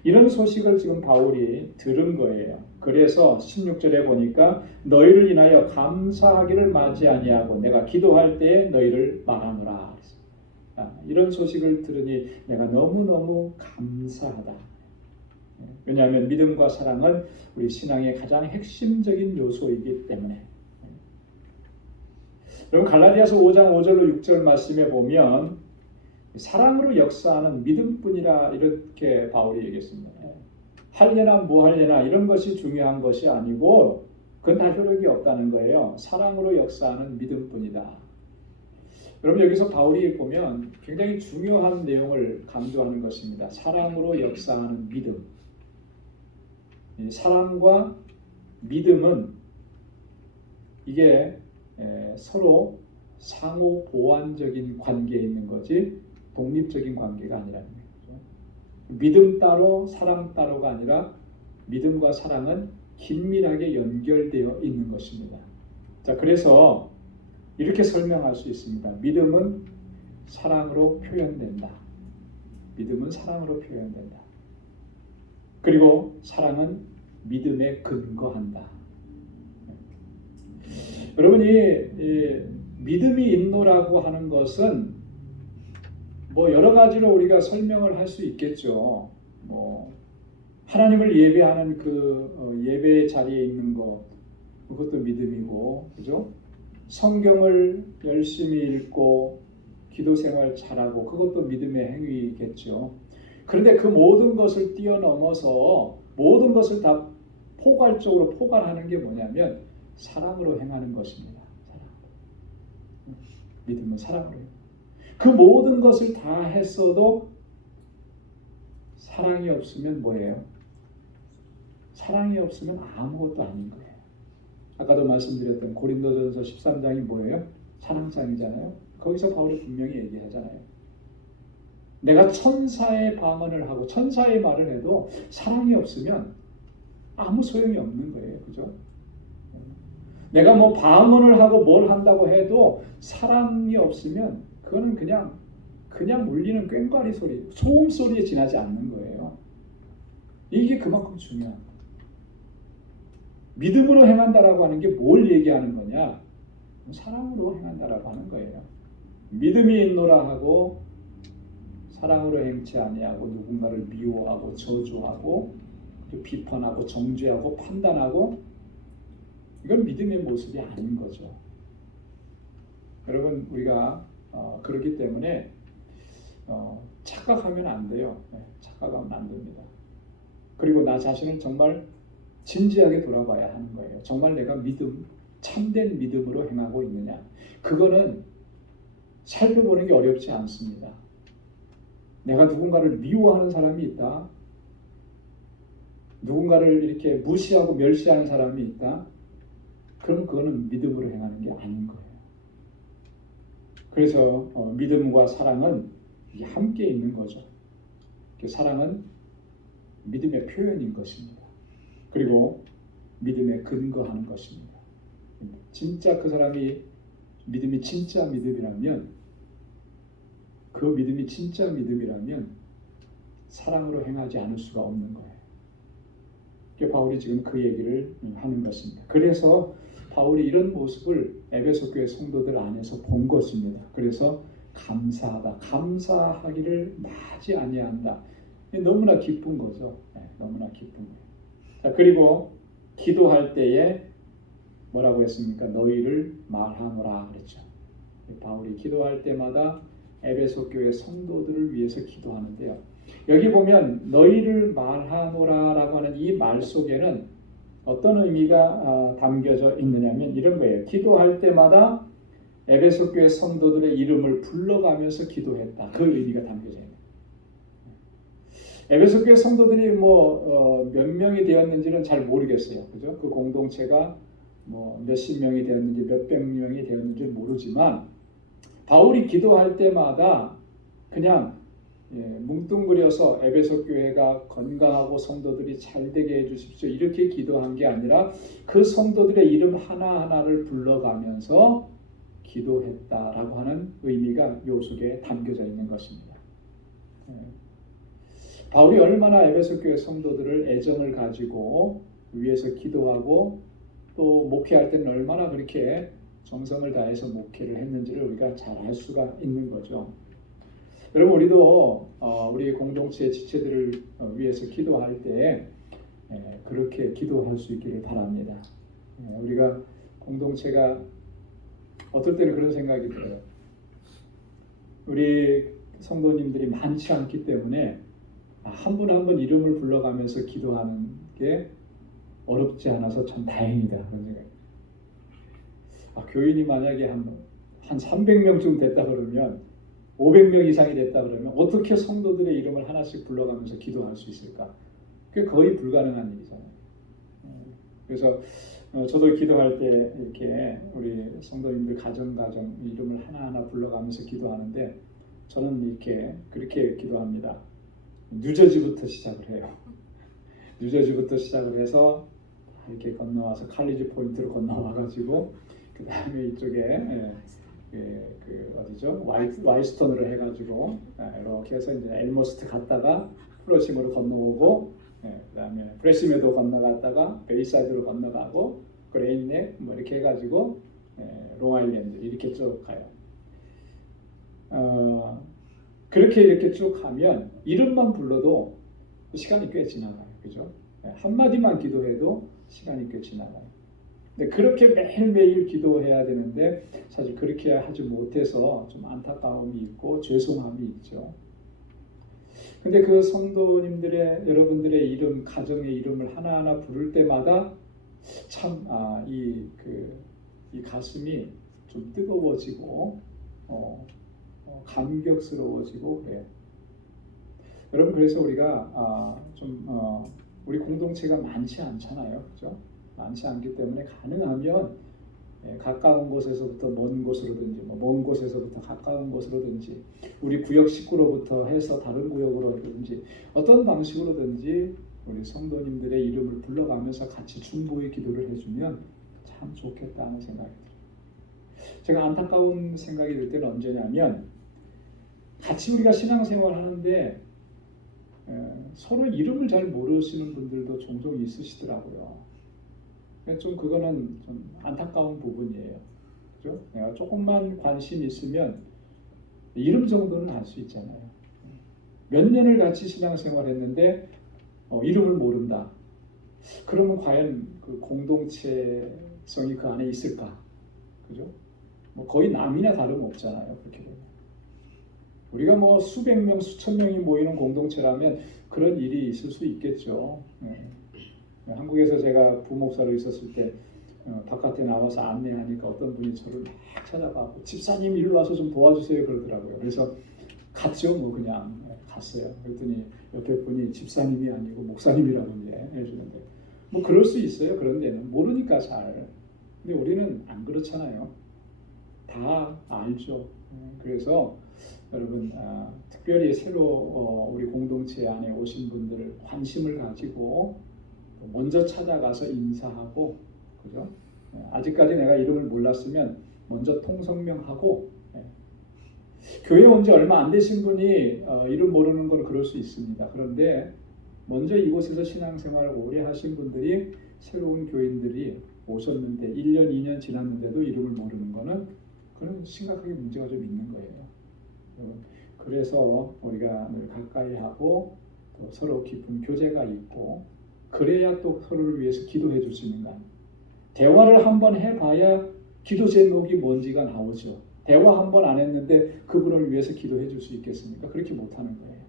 이런 소식을 지금 바울이 들은 거예요. 그래서 16절에 보니까 너희를 인하여 감사하기를 마지 아니하고 내가 기도할 때에 너희를 말하노라. 이런 소식을 들으니 내가 너무너무 감사하다. 왜냐하면 믿음과 사랑은 우리 신앙의 가장 핵심적인 요소이기 때문에. 여러분 갈라디아서 5장 5절로 6절 말씀에 보면 사랑으로 역사하는 믿음뿐이라 이렇게 바울이 얘기했습니다. 할래나 뭐 할래나 이런 것이 중요한 것이 아니고 그건 다 효력이 없다는 거예요. 사랑으로 역사하는 믿음뿐이다. 여러분 여기서 바울이 보면 굉장히 중요한 내용을 강조하는 것입니다. 사랑으로 역사하는 믿음. 사랑과 믿음은 이게 서로 상호 보완적인 관계에 있는 거지 독립적인 관계가 아니라는 거죠. 믿음 따로 사랑 따로가 아니라 믿음과 사랑은 긴밀하게 연결되어 있는 것입니다. 자, 그래서 이렇게 설명할 수 있습니다. 믿음은 사랑으로 표현된다. 믿음은 사랑으로 표현된다. 그리고 사랑은 믿음에 근거한다. 여러분이 믿음이 있노라고 하는 것은 뭐 여러 가지로 우리가 설명을 할 수 있겠죠. 뭐 하나님을 예배하는 그 예배 자리에 있는 것, 그것도 믿음이고, 그죠? 성경을 열심히 읽고 기도 생활 잘하고, 그것도 믿음의 행위겠죠. 그런데 그 모든 것을 뛰어넘어서 모든 것을 다 포괄적으로 포괄하는 게 뭐냐면 사랑으로 행하는 것입니다. 사랑. 믿음은 사랑으로 해요. 그 모든 것을 다 했어도 사랑이 없으면 뭐예요? 사랑이 없으면 아무것도 아닌 거예요. 아까도 말씀드렸던 고린도전서 13장이 뭐예요? 사랑장이잖아요. 거기서 바울이 분명히 얘기하잖아요. 내가 천사의 방언을 하고 천사의 말을 해도 사랑이 없으면 아무 소용이 없는 거예요. 그죠? 내가 뭐 방언을 하고 뭘 한다고 해도 사랑이 없으면 그거는 그냥 울리는 꽹과리 소리, 소음 소리에 지나지 않는 거예요. 이게 그만큼 중요한 거예요. 믿음으로 행한다라고 하는 게 뭘 얘기하는 거냐? 사랑으로 행한다라고 하는 거예요. 믿음이 있노라 하고 사랑으로 행치 아니하고 누군가를 미워하고 저주하고 비판하고 정죄하고 판단하고, 이건 믿음의 모습이 아닌 거죠. 여러분, 우리가 그렇기 때문에 착각하면 안 돼요. 착각하면 안 됩니다. 그리고 나 자신을 정말 진지하게 돌아봐야 하는 거예요. 정말 내가 참된 믿음으로 행하고 있느냐. 그거는 살펴보는 게 어렵지 않습니다. 내가 누군가를 미워하는 사람이 있다. 누군가를 이렇게 무시하고 멸시하는 사람이 있다. 그럼 그거는 믿음으로 행하는 게 아닌 거예요. 그래서 믿음과 사랑은 함께 있는 거죠. 사랑은 믿음의 표현인 것입니다. 그리고 믿음에 근거하는 것입니다. 진짜 그 사람이 믿음이 진짜 믿음이라면, 그 믿음이 진짜 믿음이라면 사랑으로 행하지 않을 수가 없는 거예요. 바울이 지금 그 얘기를 하는 것입니다. 그래서 바울이 이런 모습을 에베소 교회 성도들 안에서 본 것입니다. 그래서 감사하기를 마지 아니한다. 너무나 기쁜 거죠. 너무나 기쁜 거예요. 자, 그리고 기도할 때에 뭐라고 했습니까? 너희를 말하노라 그랬죠. 바울이 기도할 때마다 에베소 교회 성도들을 위해서 기도하는데요. 여기 보면 너희를 말하노라라고 하는 이 말 속에는 어떤 의미가 담겨져 있느냐면 이런 거예요. 기도할 때마다 에베소 교회 성도들의 이름을 불러가면서 기도했다. 그 의미가 담겨져 있는. 에베소 교회 성도들이 몇 명이 되었는지는 잘 모르겠어요. 그죠? 그 공동체가 몇십 명이 되었는지 몇백 명이 되었는지 모르지만 바울이 기도할 때마다 그냥 뭉뚱그려서 에베소 교회가 건강하고 성도들이 잘 되게 해주십시오 이렇게 기도한 게 아니라 그 성도들의 이름 하나하나를 불러가면서 기도했다라고 하는 의미가 요 속에 담겨져 있는 것입니다. 바울이 얼마나 에베소 교회 성도들을 애정을 가지고 위해서 기도하고 또 목회할 때는 얼마나 그렇게 정성을 다해서 목회를 했는지를 우리가 잘 알 수가 있는 거죠. 여러분, 우리도 우리 공동체의 지체들을 위해서 기도할 때 그렇게 기도할 수 있기를 바랍니다. 우리가 공동체가 어떨 때는 그런 생각이 들어요. 우리 성도님들이 많지 않기 때문에 한 분 한 분 이름을 불러가면서 기도하는 게 어렵지 않아서 참 다행이다 그런 생각이. 교인이 만약에 한 300명쯤 됐다 그러면 500명 이상이 됐다 그러면 어떻게 성도들의 이름을 하나씩 불러가면서 기도할 수 있을까? 그게 거의 불가능한 일이잖아요. 그래서 저도 기도할 때 이렇게 우리 성도님들 가정 이름을 하나하나 불러가면서 기도하는데 저는 그렇게 기도합니다. 뉴저지부터 시작을 해요. 뉴저지부터 시작을 해서 이렇게 건너와서 칼리지 포인트로 건너와가지고 그 다음에 이쪽에 그 어디죠? 와이스턴으로 해가지고 이렇게 해서 이제 엘머스트 갔다가 플러싱으로 건너오고 그 다음에 브레시메도 건너갔다가 베이사이드로 건너가고 그레인넥 뭐 이렇게 해가지고 롱아일랜드 이렇게 쭉 가요. 그렇게 이렇게 쭉 가면 이름만 불러도 시간이 꽤 지나가요. 그죠? 한마디만 기도해도 시간이 꽤 지나가요. 근데 그렇게 매일매일 기도해야 되는데 사실 그렇게 하지 못해서 좀 안타까움이 있고 죄송함이 있죠. 근데 그 성도님들의 여러분들의 이름, 가정의 이름을 하나하나 부를 때마다 참 이 가슴이 좀 뜨거워지고 감격스러워지고 그래요. 여러분 그래서 우리가 우리 공동체가 많지 않잖아요, 그죠? 많지 않기 때문에 가능하면 가까운 곳에서부터 먼 곳으로든지 먼 곳에서부터 가까운 곳으로든지 우리 구역 식구로부터 해서 다른 구역으로든지 어떤 방식으로든지 우리 성도님들의 이름을 불러가면서 같이 중보의 기도를 해주면 참 좋겠다는 생각이 들어요. 제가 안타까운 생각이 들 때는 언제냐면 같이 우리가 신앙생활 하는데 서로 이름을 잘 모르시는 분들도 종종 있으시더라고요. 좀 그거는 좀 안타까운 부분이에요. 그죠? 내가 조금만 관심 있으면 이름 정도는 알 수 있잖아요. 몇 년을 같이 신앙생활했는데 이름을 모른다. 그러면 과연 그 공동체성이 그 안에 있을까? 그죠? 뭐 거의 남이나 다름없잖아요. 그렇게 되면. 우리가 뭐 수백 명, 수천 명이 모이는 공동체라면 그런 일이 있을 수 있겠죠. 한국에서 제가 부목사로 있었을 때 바깥에 나와서 안내하니까 어떤 분이 저를 막 찾아가고 집사님 일로 와서 좀 도와주세요 그러더라고요. 그래서 갔죠. 뭐 그냥 갔어요. 그랬더니 옆에 분이 집사님이 아니고 목사님이라고 해주는데 뭐 그럴 수 있어요. 그런 데는 모르니까 잘. 근데 우리는 안 그렇잖아요. 다 알죠. 그래서 여러분 특별히 새로 우리 공동체 안에 오신 분들을 관심을 가지고 먼저 찾아가서 인사하고, 그죠? 아직까지 내가 이름을 몰랐으면 먼저 통성명하고, 교회 온 지 얼마 안 되신 분이 이름 모르는 건 그럴 수 있습니다. 그런데 먼저 이곳에서 신앙생활을 오래 하신 분들이 새로운 교인들이 오셨는데 1년, 2년 지났는데도 이름을 모르는 거는 그런 심각하게 문제가 좀 있는 거예요. 그래서 우리가 늘 가까이 하고 또 서로 깊은 교제가 있고 그래야 또 서로를 위해서 기도해 줄 수 있는 거 아니에요. 대화를 한번 해봐야 기도 제목이 뭔지가 나오죠. 대화 한번 안 했는데 그분을 위해서 기도해 줄 수 있겠습니까? 그렇게 못하는 거예요.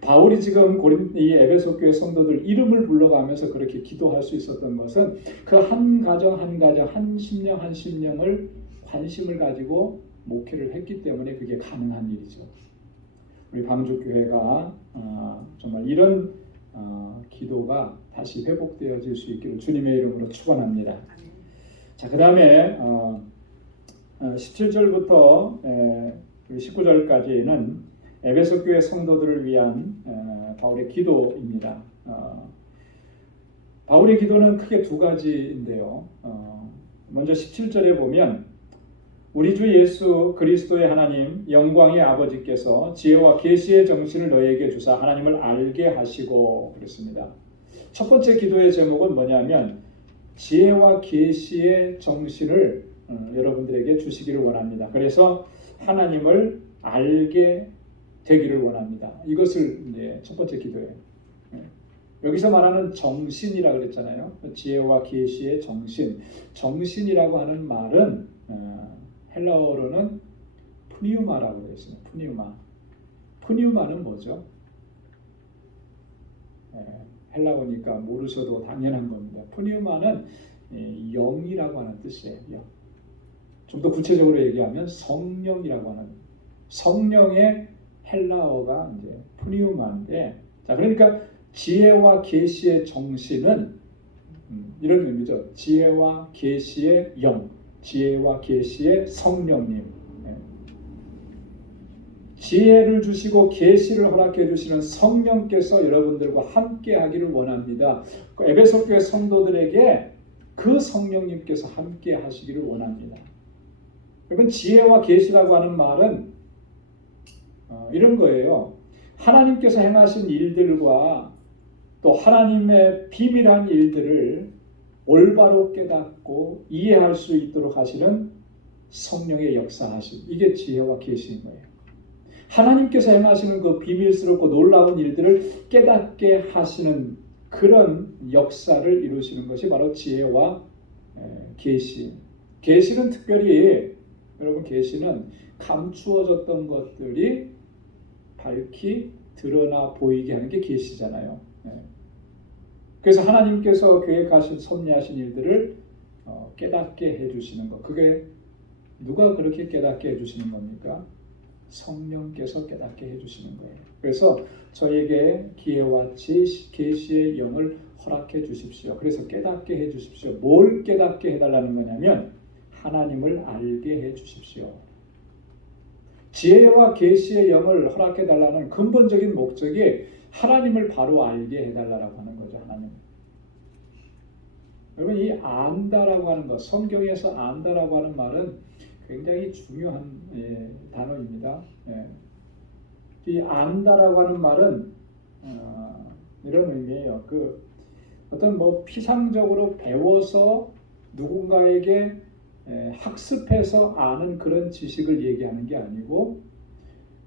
바울이 지금 이 에베소 교회 성도들 이름을 불러가면서 그렇게 기도할 수 있었던 것은 그 한 가정 한 가정 한 심령 한 심령을 관심을 가지고 목회를 했기 때문에 그게 가능한 일이죠. 우리 방주교회가 정말 이런 기도가 다시 회복되어질 수 있기를 주님의 이름으로 축원합니다. 자, 그 다음에 17절부터 19절까지는 에베소 교회 성도들을 위한 바울의 기도입니다. 바울의 기도는 크게 두 가지인데요. 먼저 17절에 보면 우리 주 예수 그리스도의 하나님 영광의 아버지께서 지혜와 계시의 정신을 너희에게 주사 하나님을 알게 하시고 그랬습니다. 첫 번째 기도의 제목은 뭐냐면 지혜와 계시의 정신을 여러분들에게 주시기를 원합니다. 그래서 하나님을 알게 되기를 원합니다. 이것을 이제 첫 번째 기도예요. 여기서 말하는 정신이라 그랬잖아요. 지혜와 계시의 정신. 정신이라고 하는 말은 헬라어로는 푸니우마라고 되어 있습니다. 푸니우마. 푸니우마는 뭐죠? 헬라어니까 모르셔도 당연한 겁니다. 푸니우마는 영이라고 하는 뜻이에요. 영. 좀 더 구체적으로 얘기하면 성령이라고 하는 성령의 헬라어가 이제 푸니우마인데, 자 그러니까 지혜와 계시의 정신은 이런 의미죠. 지혜와 계시의 영, 지혜와 계시의 성령님. 지혜를 주시고 계시를 허락해 주시는 성령께서 여러분들과 함께 하기를 원합니다. 에베소 교회 성도들에게 그 성령님께서 함께 하시기를 원합니다. 여러분, 지혜와 계시라고 하는 말은 이런 거예요. 하나님께서 행하신 일들과 또 하나님의 비밀한 일들을 올바로 깨닫고 이해할 수 있도록 하시는 성령의 역사하심, 이게 지혜와 계시인 거예요. 하나님께서 행하시는 그 비밀스럽고 놀라운 일들을 깨닫게 하시는 그런 역사를 이루시는 것이 바로 지혜와 계시. 계시는 특별히 여러분, 계시는 감추어졌던 것들이 밝히 드러나 보이게 하는 게 계시잖아요. 그래서 하나님께서 계획하신 섭리하신 일들을 깨닫게 해주시는 것. 그게 누가 그렇게 깨닫게 해주시는 겁니까? 성령께서 깨닫게 해주시는 거예요. 그래서 저에게 기회와 계시의 영을 허락해 주십시오. 그래서 깨닫게 해 주십시오. 뭘 깨닫게 해달라는 거냐면 하나님을 알게 해 주십시오. 지혜와 계시의 영을 허락해 달라는 근본적인 목적이 하나님을 바로 알게 해달라고 하는 거죠. 하나님. 여러분, 이 안다라고 하는 것, 성경에서 안다라고 하는 말은 굉장히 중요한 단어입니다. 이 안다라고 하는 말은 이런 의미예요. 그 어떤 피상적으로 배워서 누군가에게 학습해서 아는 그런 지식을 얘기하는 게 아니고,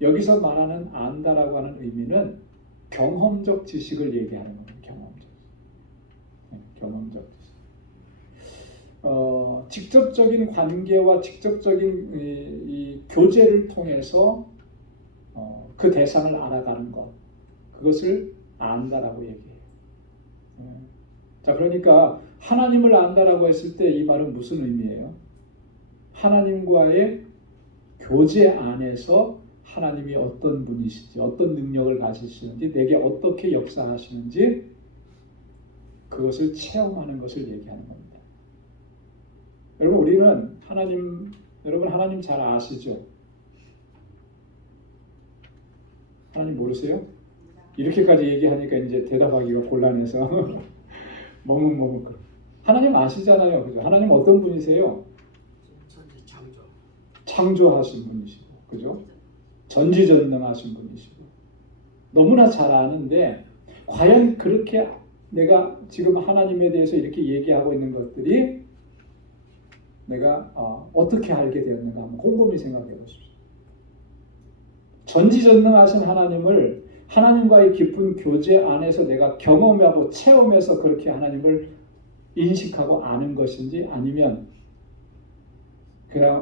여기서 말하는 안다라고 하는 의미는 경험적 지식을 얘기하는 겁니다. 경험적 지식. 직접적인 관계와 직접적인 이 교제를 통해서 그 대상을 알아가는 것, 그것을 안다라고 얘기해요. 자, 그러니까 하나님을 안다라고 했을 때 이 말은 무슨 의미예요? 하나님과의 교제 안에서 하나님이 어떤 분이신지, 어떤 능력을 가지시는지, 내게 어떻게 역사하시는지, 그것을 체험하는 것을 얘기하는 겁니다. 여러분, 우리는 여러분 하나님 잘 아시죠? 하나님 모르세요? 이렇게까지 얘기하니까 이제 대답하기가 곤란해서 머뭇머뭇. 하나님 아시잖아요, 그죠? 하나님 어떤 분이세요? 창조하신 분이시고, 그죠? 전지전능하신 분이시고, 너무나 잘 아는데, 과연 그렇게 내가 지금 하나님에 대해서 이렇게 얘기하고 있는 것들이 내가 어떻게 알게 되었는가 한번 곰곰이 생각해 보십시오. 전지전능하신 하나님을, 하나님과의 깊은 교제 안에서 내가 경험하고 체험해서 그렇게 하나님을 인식하고 아는 것인지, 아니면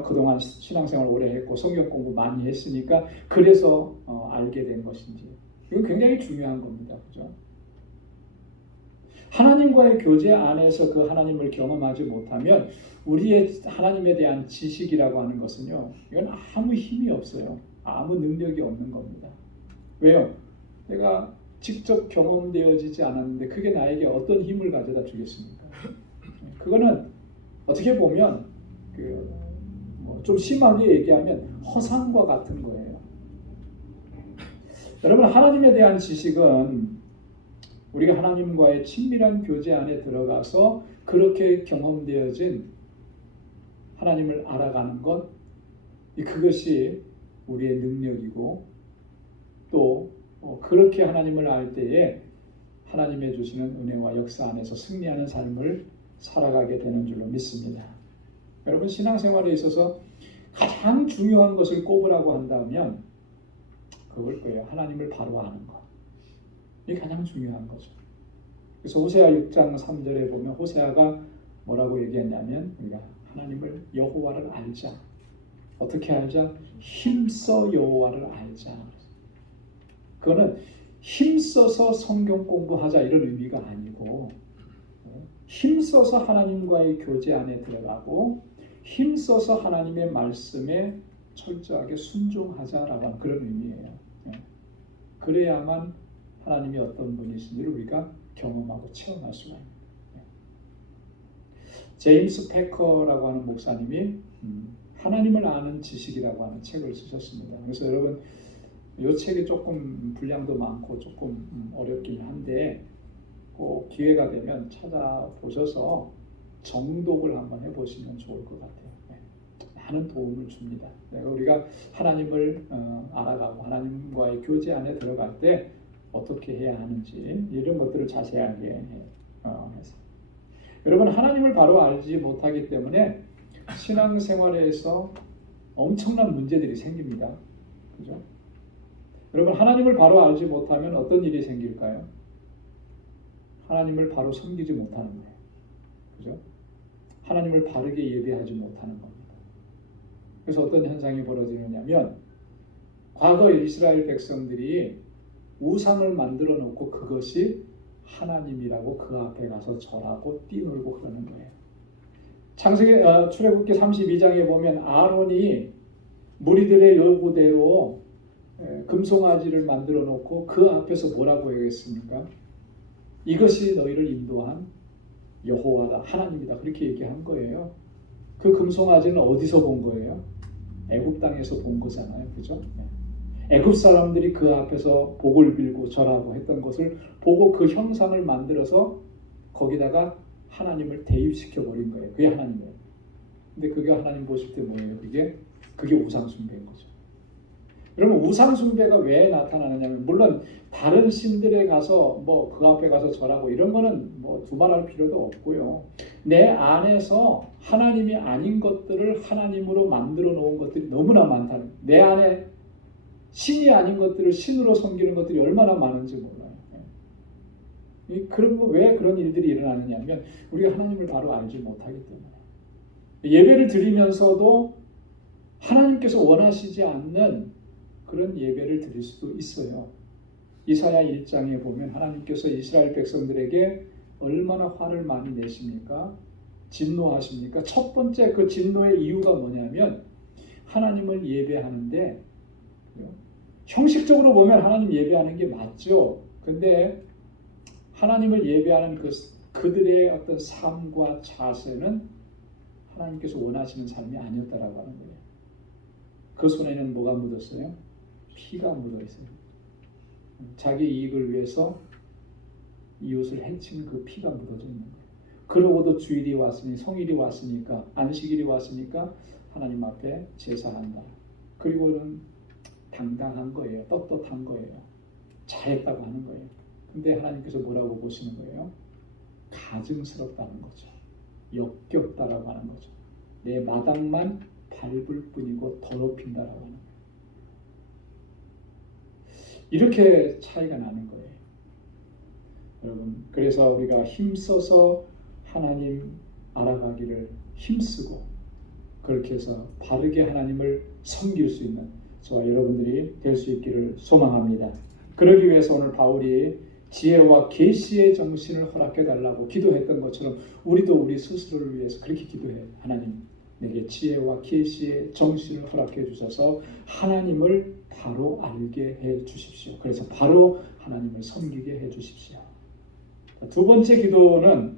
그동안 신앙생활 오래 했고 성경 공부 많이 했으니까 그래서 알게 된 것인지, 이건 굉장히 중요한 겁니다. 그죠? 하나님과의 교제 안에서 그 하나님을 경험하지 못하면 우리의 하나님에 대한 지식이라고 하는 것은요, 이건 아무 힘이 없어요. 아무 능력이 없는 겁니다. 왜요? 내가 직접 경험되어지지 않았는데 그게 나에게 어떤 힘을 가져다 주겠습니까? 그거는 어떻게 보면 좀 심하게 얘기하면 허상과 같은 거예요. 여러분, 하나님에 대한 지식은 우리가 하나님과의 친밀한 교제 안에 들어가서 그렇게 경험되어진 하나님을 알아가는 것, 그것이 우리의 능력이고, 또 그렇게 하나님을 알 때에 하나님의 주시는 은혜와 역사 안에서 승리하는 삶을 살아가게 되는 줄로 믿습니다. 여러분, 신앙생활에 있어서 가장 중요한 것을 꼽으라고 한다면 그걸 거예요. 하나님을 바로 아는 것. 이게 가장 중요한 거죠. 그래서 호세아 6장 3절에 보면 호세아가 뭐라고 얘기했냐면, 우리가 하나님을, 여호와를 알자. 어떻게 알자? 힘써 여호와를 알자. 그거는 힘써서 성경 공부하자 이런 의미가 아니고, 힘써서 하나님과의 교제 안에 들어가고 힘써서 하나님의 말씀에 철저하게 순종하자라고 하는 그런 의미예요. 그래야만 하나님이 어떤 분이신지를 우리가 경험하고 체험할 수가 있습니다. 제임스 패커라고 하는 목사님이 하나님을 아는 지식이라고 하는 책을 쓰셨습니다. 그래서 여러분, 이 책이 조금 분량도 많고 조금 어렵긴 한데 꼭 기회가 되면 찾아보셔서 정독을 한번 해보시면 좋을 것 같아요. 많은 도움을 줍니다. 우리가 하나님을 알아가고 하나님과의 교제 안에 들어갈 때 어떻게 해야 하는지 이런 것들을 자세하게 해서 여러분 하나님을 바로 알지 못하기 때문에 신앙생활에서 엄청난 문제들이 생깁니다. 그죠? 여러분 하나님을 바로 알지 못하면 어떤 일이 생길까요? 하나님을 바로 섬기지 못하는 거예요. 그죠? 하나님을 바르게 예배하지 못하는 겁니다. 그래서 어떤 현상이 벌어지느냐면 과거 이스라엘 백성들이 우상을 만들어 놓고 그것이 하나님이라고 그 앞에 가서 절하고 뛰놀고 그러는 거예요. 출애굽기 32장에 보면 아론이 무리들의 요구대로 금송아지를 만들어 놓고 그 앞에서 뭐라고 하겠습니까? 이것이 너희를 인도한 여호와다, 하나님이다, 그렇게 얘기한 거예요. 그 금송아지는 어디서 본 거예요? 애굽 땅에서 본 거잖아요. 그죠? 애굽 사람들이 그 앞에서 복을 빌고 절하고 했던 것을 보고 그 형상을 만들어서 거기다가 하나님을 대입시켜 버린 거예요. 그게 하나님이에요. 근데 그게 하나님 보실 때 뭐예요? 그게 우상 숭배인 거죠. 여러분 우상 숭배가 왜 나타나느냐면 물론 다른 신들에 가서 뭐 그 앞에 가서 절하고 이런 거는 뭐 두말할 필요도 없고요. 내 안에서 하나님이 아닌 것들을 하나님으로 만들어 놓은 것들이 너무나 많다는, 내 안에 신이 아닌 것들을 신으로 섬기는 것들이 얼마나 많은지 몰라요. 그런 거 왜 그런 일들이 일어나느냐면 우리가 하나님을 바로 알지 못하기 때문에. 예배를 드리면서도 하나님께서 원하시지 않는 그런 예배를 드릴 수도 있어요. 이사야 1장에 보면 하나님께서 이스라엘 백성들에게 얼마나 화를 많이 내십니까? 진노하십니까? 첫 번째 그 진노의 이유가 뭐냐면 하나님을 예배하는데 형식적으로 보면 하나님 예배하는 게 맞죠. 근데 하나님을 예배하는 그들의 어떤 삶과 자세는 하나님께서 원하시는 삶이 아니었다라고 하는 거예요. 그 손에는 뭐가 묻었어요? 피가 묻어 있어요. 자기 이익을 위해서 이웃을 해치는 그 피가 묻어져 있는 거예요. 그러고도 주일이 왔으니, 성일이 왔으니까, 안식일이 왔으니까 하나님 앞에 제사한다. 그리고는 당당한 거예요. 떳떳한 거예요. 잘했다고 하는 거예요. 근데 하나님께서 뭐라고 보시는 거예요? 가증스럽다는 거죠. 역겹다라고 하는 거죠. 내 마당만 밟을 뿐이고 더럽힌다라고 하는 거예요. 이렇게 차이가 나는 거예요. 여러분, 그래서 우리가 힘써서 하나님 알아가기를 힘쓰고 그렇게 해서 바르게 하나님을 섬길 수 있는 저와 여러분들이 될 수 있기를 소망합니다. 그러기 위해서 오늘 바울이 지혜와 계시의 정신을 허락해 달라고 기도했던 것처럼 우리도 우리 스스로를 위해서 그렇게 기도해요. 하나님, 내게 지혜와 계시의 정신을 허락해 주셔서 하나님을 바로 알게 해 주십시오. 그래서 바로 하나님을 섬기게 해 주십시오. 두 번째 기도는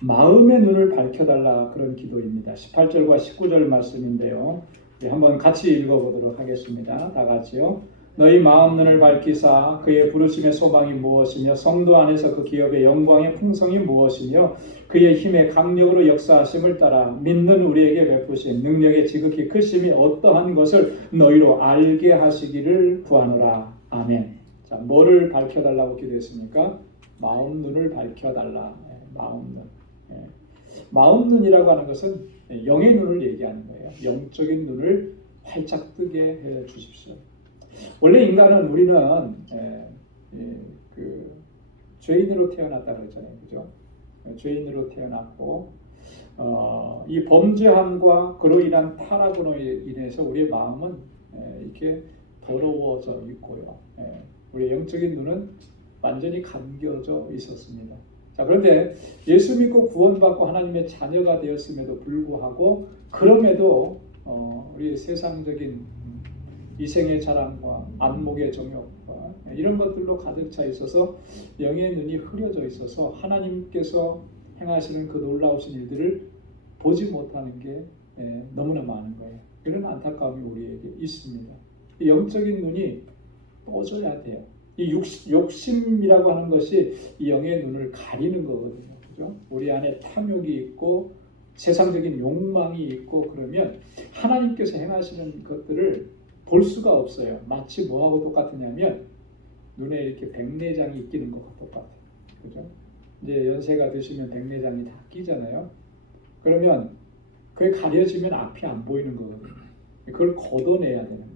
마음의 눈을 밝혀달라, 그런 기도입니다. 18절과 19절 말씀인데요. 한번 같이 읽어보도록 하겠습니다. 다 같이요. 너희 마음 눈을 밝히사 그의 부르심의 소망이 무엇이며 성도 안에서 그 기업의 영광의 풍성이 무엇이며 그의 힘의 강력으로 역사하심을 따라 믿는 우리에게 베푸신 능력의 지극히 크심이 어떠한 것을 너희로 알게 하시기를 구하노라. 아멘. 자, 뭐를 밝혀달라고 기도했습니까? 마음 눈을 밝혀달라. 마음 눈. 마음 눈이라고 하는 것은 영의 눈을 얘기하는 거예요. 영적인 눈을 활짝 뜨게 해 주십시오. 원래 인간은 우리는 죄인으로 태어났다 그랬잖아요, 그죠? 죄인으로 태어났고 이 범죄함과 그로 인한 타락으로 인해서 우리의 마음은 이렇게 더러워져 있고요. 우리의 영적인 눈은 완전히 감겨져 있었습니다. 자, 그런데 예수 믿고 구원받고 하나님의 자녀가 되었음에도 불구하고 그럼에도 우리의 세상적인 이생의 자랑과 안목의 정욕과 이런 것들로 가득 차 있어서 영의 눈이 흐려져 있어서 하나님께서 행하시는 그 놀라우신 일들을 보지 못하는 게 너무나 많은 거예요. 이런 안타까움이 우리에게 있습니다. 이 영적인 눈이 떠져야 돼요. 이 욕심이라고 하는 것이 이 영의 눈을 가리는 거거든요. 그죠? 우리 안에 탐욕이 있고 세상적인 욕망이 있고 그러면 하나님께서 행하시는 것들을 볼 수가 없어요. 마치 뭐하고 똑같으냐면 눈에 이렇게 백내장이 끼는 것과 똑같아요. 그죠? 이제 연세가 드시면 백내장이 다 끼잖아요. 그러면 그게 가려지면 앞이 안 보이는 거거든요. 그걸 걷어내야 되는 거예요.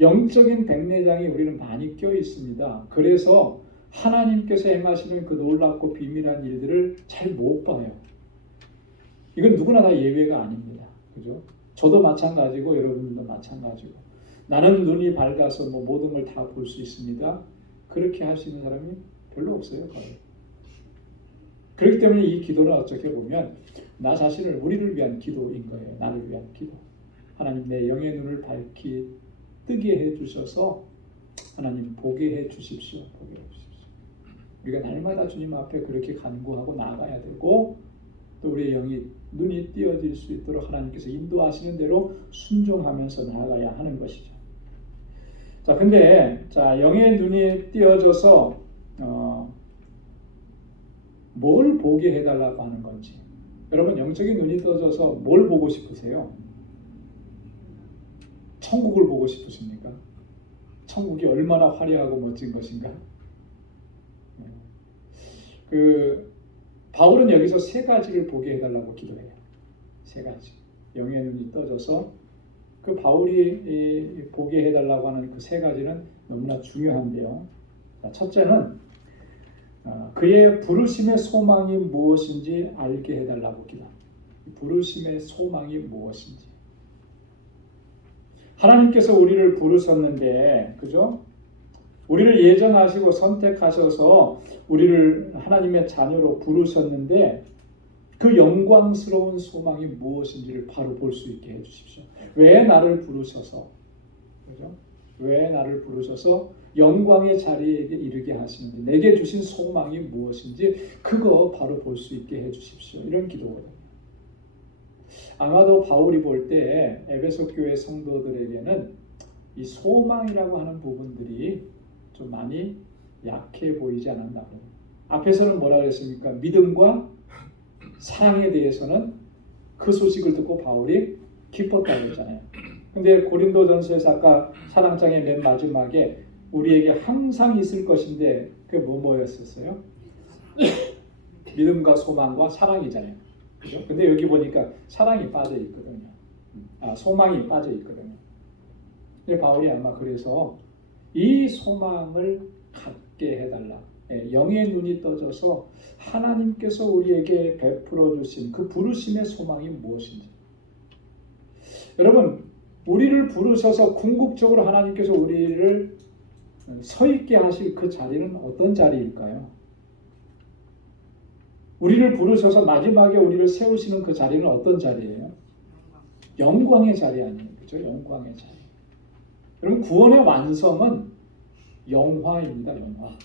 영적인 백내장이 우리는 많이 껴 있습니다. 그래서 하나님께서 행하시는 그 놀랍고 비밀한 일들을 잘 못 봐요. 이건 누구나 다 예외가 아닙니다. 그죠? 저도 마찬가지고 여러분도 마찬가지고. 나는 눈이 밝아서 뭐 모든 걸 다 볼 수 있습니다. 그렇게 할 수 있는 사람이 별로 없어요. 거의. 그렇기 때문에 이 기도는 어떻게 보면 나 자신을 우리를 위한 기도인 거예요. 나를 위한 기도. 하나님 내 영의 눈을 밝히 뜨게 해주셔서 하나님 보게 해주십시오. 보게 해주십시오. 우리가 날마다 주님 앞에 그렇게 간구하고 나아가야 되고 또 우리의 영이 눈이 띄어질 수 있도록 하나님께서 인도하시는 대로 순종하면서 나아가야 하는 것이죠. 자, 근데 영의 눈이 띄어져서 뭘 보게 해달라고 하는 건지. 여러분 영적인 눈이 떠져서 뭘 보고 싶으세요? 천국을 보고 싶으십니까? 천국이 얼마나 화려하고 멋진 것인가? 바울은 여기서 세 가지를 보게 해달라고 기도해요. 세 가지. 영의 눈이 떠져서 그 바울이 보게 해달라고 하는 그 세 가지는 너무나 중요한데요. 첫째는 그의 부르심의 소망이 무엇인지 알게 해달라고 기도합니다. 부르심의 소망이 무엇인지. 하나님께서 우리를 부르셨는데, 그죠? 우리를 예정하시고 선택하셔서 우리를 하나님의 자녀로 부르셨는데 그 영광스러운 소망이 무엇인지를 바로 볼 수 있게 해주십시오. 왜 나를 부르셔서, 그죠? 왜 나를 부르셔서 영광의 자리에 이르게 하시는지, 내게 주신 소망이 무엇인지 그거 바로 볼 수 있게 해주십시오. 이런 기도거든요. 아마도 바울이 볼 때 에베소 교회 성도들에게는 이 소망이라고 하는 부분들이 좀 많이 약해 보이지 않았나. 앞에서는 뭐라 그랬습니까? 믿음과 사랑에 대해서는 그 소식을 듣고 바울이 기뻤다고 했잖아요. 근데 고린도전서에서 아까 사랑장의 맨 마지막에 우리에게 항상 있을 것인데 그게 뭐였었어요? 믿음과 소망과 사랑이잖아요. 그죠? 근데 여기 보니까 사랑이 빠져 있거든요. 소망이 빠져 있거든요. 근데 바울이 아마 그래서 이 소망을 갖게 해달라. 영의 눈이 떠져서 하나님께서 우리에게 베풀어 주신 그 부르심의 소망이 무엇인지. 여러분, 우리를 부르셔서 궁극적으로 하나님께서 우리를 서 있게 하실 그 자리는 어떤 자리일까요? 우리를 부르셔서 마지막에 우리를 세우시는 그 자리는 어떤 자리예요? 영광의 자리 아니에요. 그렇죠? 영광의 자리. 여러분, 구원의 완성은 영화입니다. 영화.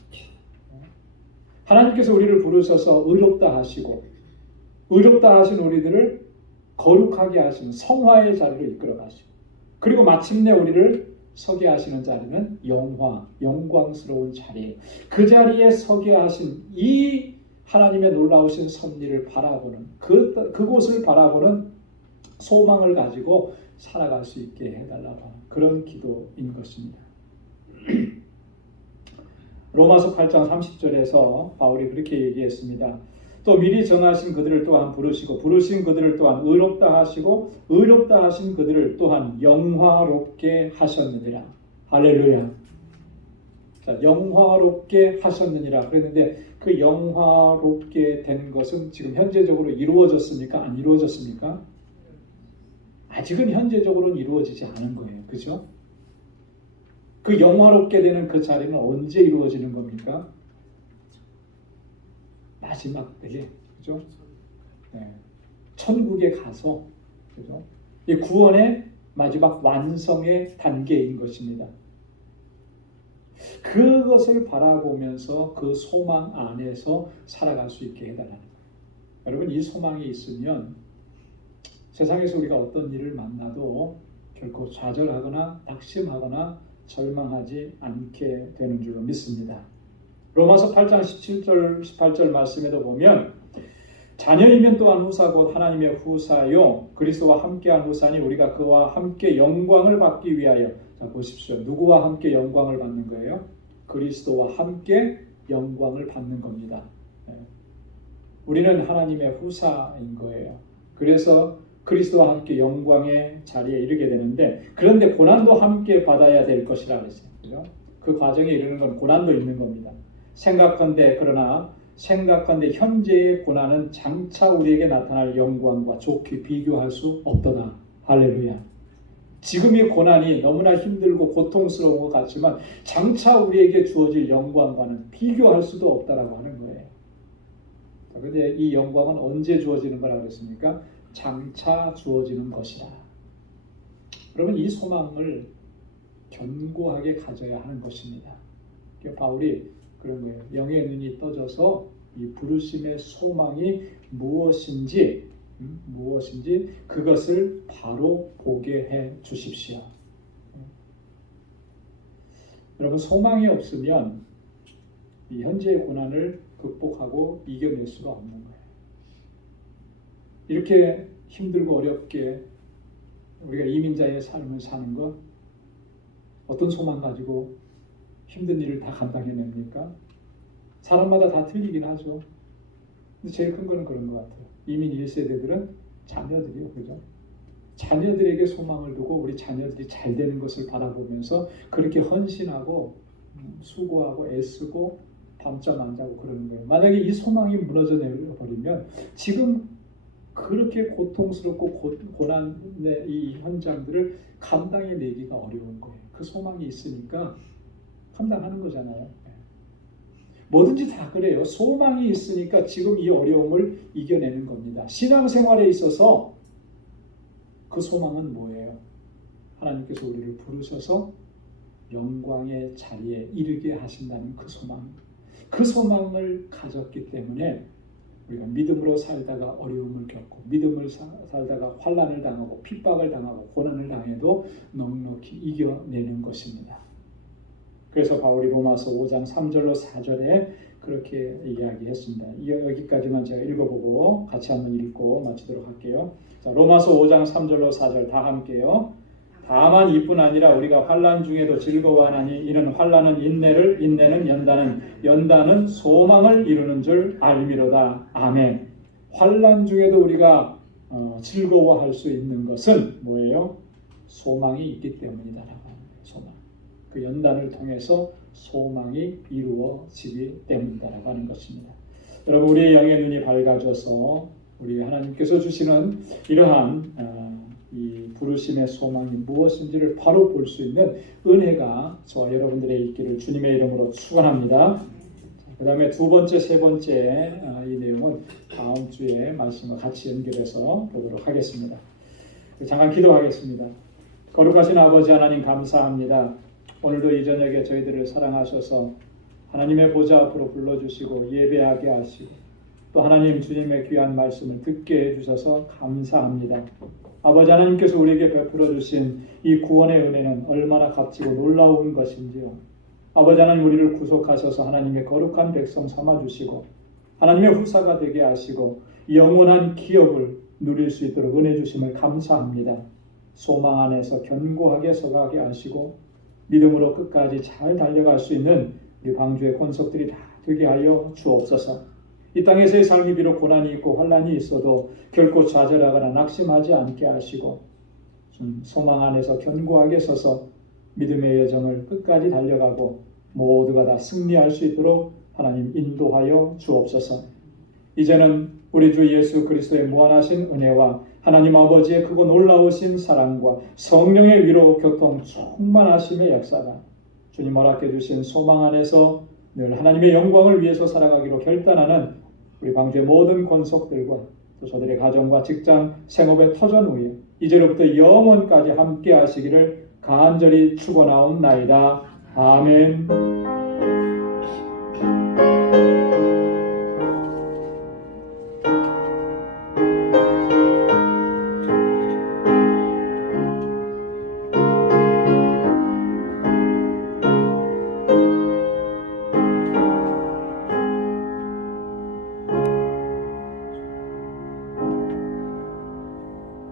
하나님께서 우리를 부르셔서 의롭다 하시고 의롭다 하신 우리들을 거룩하게 하시는 성화의 자리로 이끌어 가시고 그리고 마침내 우리를 서게 하시는 자리는 영화, 영광스러운 자리예요. 그 자리에 서게 하신 이 하나님의 놀라우신 섭리를 바라보는 그곳을 바라보는 소망을 가지고 살아갈 수 있게 해달라고 하는 그런 기도인 것입니다. 로마서 8장 30절에서 바울이 그렇게 얘기했습니다. 또 미리 정하신 그들을 또한 부르시고 부르신 그들을 또한 의롭다 하시고 의롭다 하신 그들을 또한 영화롭게 하셨느니라. 할렐루야. 자, 영화롭게 하셨느니라 그랬는데 그 영화롭게 된 것은 지금 현재적으로 이루어졌습니까? 안 이루어졌습니까? 아직은 현재적으로는 이루어지지 않은 거예요. 그죠? 그 영화롭게 되는 그 자리는 언제 이루어지는 겁니까? 마지막 때에, 그죠? 네. 천국에 가서, 그죠? 이 구원의 마지막 완성의 단계인 것입니다. 그것을 바라보면서 그 소망 안에서 살아갈 수 있게 해달라는 거예요. 여러분, 이 소망이 있으면 세상에서 우리가 어떤 일을 만나도 결코 좌절하거나 낙심하거나 절망하지 않게 되는 줄로 믿습니다. 로마서 8장 17절 18절 말씀에도 보면 자녀이면 또한 후사 곧 하나님의 후사요 그리스도와 함께한 후사니 우리가 그와 함께 영광을 받기 위하여. 자 보십시오. 누구와 함께 영광을 받는 거예요? 그리스도와 함께 영광을 받는 겁니다. 우리는 하나님의 후사인 거예요. 그래서 그리스도와 함께 영광의 자리에 이르게 되는데, 그런데 고난도 함께 받아야 될 것이라 그랬어요. 그죠? 그 과정에 이르는 건 고난도 있는 겁니다. 생각컨대 현재의 고난은 장차 우리에게 나타날 영광과 좋게 비교할 수 없도다. 할렐루야. 지금의 고난이 너무나 힘들고 고통스러운 것 같지만 장차 우리에게 주어질 영광과는 비교할 수도 없다라고 하는 거예요. 그런데 이 영광은 언제 주어지는 거라고 그랬습니까? 장차 주어지는 것이라. 그러면 이 소망을 견고하게 가져야 하는 것입니다. 바울이 그런 거예요. 영의 눈이 떠져서 이 부르심의 소망이 무엇인지 그것을 바로 보게 해 주십시오. 여러분, 소망이 없으면 이 현재의 고난을 극복하고 이겨낼 수가 없는 거예요. 이렇게 힘들고 어렵게 우리가 이민자의 삶을 사는 것, 어떤 소망 가지고 힘든 일을 다 감당해냅니까? 사람마다 다 틀리긴 하죠. 근데 제일 큰 거는 그런 것 같아요. 이민 1세대들은 자녀들이요, 그죠? 자녀들에게 소망을 두고 우리 자녀들이 잘 되는 것을 바라보면서 그렇게 헌신하고 수고하고 애쓰고 밤잠 안 자고 그러는 거예요. 만약에 이 소망이 무너져 내버리면 지금 그렇게 고통스럽고 고난의 이 현장들을 감당해내기가 어려운 거예요. 그 소망이 있으니까 감당하는 거잖아요. 뭐든지 다 그래요. 소망이 있으니까 지금 이 어려움을 이겨내는 겁니다. 신앙생활에 있어서 그 소망은 뭐예요? 하나님께서 우리를 부르셔서 영광의 자리에 이르게 하신다는 그 소망. 그 소망을 가졌기 때문에 우리가 믿음으로 살다가 어려움을 겪고, 믿음을 살다가 환난을 당하고 핍박을 당하고 고난을 당해도 넉넉히 이겨내는 것입니다. 그래서 바울이 로마서 5장 3절로 4절에 그렇게 이야기했습니다. 여기까지만 제가 읽어보고 같이 한번 읽고 마치도록 할게요. 자, 로마서 5장 3절로 4절 다 함께요. 다만 이뿐 아니라 우리가 환난 중에도 즐거워하나니 이는 환난은 인내를, 인내는 연단은 소망을 이루는 줄 알미로다. 아멘. 환난 중에도 우리가 즐거워할 수 있는 것은 뭐예요? 소망이 있기 때문이다라고 하는 거예요. 소망. 그 연단을 통해서 소망이 이루어지기 때문이다라고 하는 것입니다. 여러분, 우리의 영의 눈이 밝아져서 우리 하나님께서 주시는 이러한 이 부르심의 소망이 무엇인지를 바로 볼 수 있는 은혜가 저와 여러분들의 있기를 주님의 이름으로 축원합니다. 그 다음에 두 번째, 세 번째 이 내용은 다음 주에 말씀과 같이 연결해서 보도록 하겠습니다. 잠깐 기도하겠습니다. 거룩하신 아버지 하나님, 감사합니다. 오늘도 이 저녁에 저희들을 사랑하셔서 하나님의 보좌 앞으로 불러주시고 예배하게 하시고 또 하나님 주님의 귀한 말씀을 듣게 해주셔서 감사합니다. 아버지 하나님께서 우리에게 베풀어 주신 이 구원의 은혜는 얼마나 값지고 놀라운 것인지요. 아버지 하나님, 우리를 구속하셔서 하나님의 거룩한 백성 삼아주시고 하나님의 후사가 되게 하시고 영원한 기업을 누릴 수 있도록 은혜 주심을 감사합니다. 소망 안에서 견고하게 서가게 하시고 믿음으로 끝까지 잘 달려갈 수 있는 우리 방주의 권속들이 다 되게 하여 주옵소서. 이 땅에서의 삶이 비록 고난이 있고 환난이 있어도 결코 좌절하거나 낙심하지 않게 하시고 소망 안에서 견고하게 서서 믿음의 여정을 끝까지 달려가고 모두가 다 승리할 수 있도록 하나님 인도하여 주옵소서. 이제는 우리 주 예수 그리스도의 무한하신 은혜와 하나님 아버지의 크고 놀라우신 사랑과 성령의 위로 교통 충만하심의 역사가 주님 허락해 주신 소망 안에서 늘 하나님의 영광을 위해서 살아가기로 결단하는 우리 방주의 모든 권속들과 또 저들의 가정과 직장, 생업의 터전 위에 이제로부터 영원까지 함께 하시기를 간절히 축원하옵나이다. 아멘.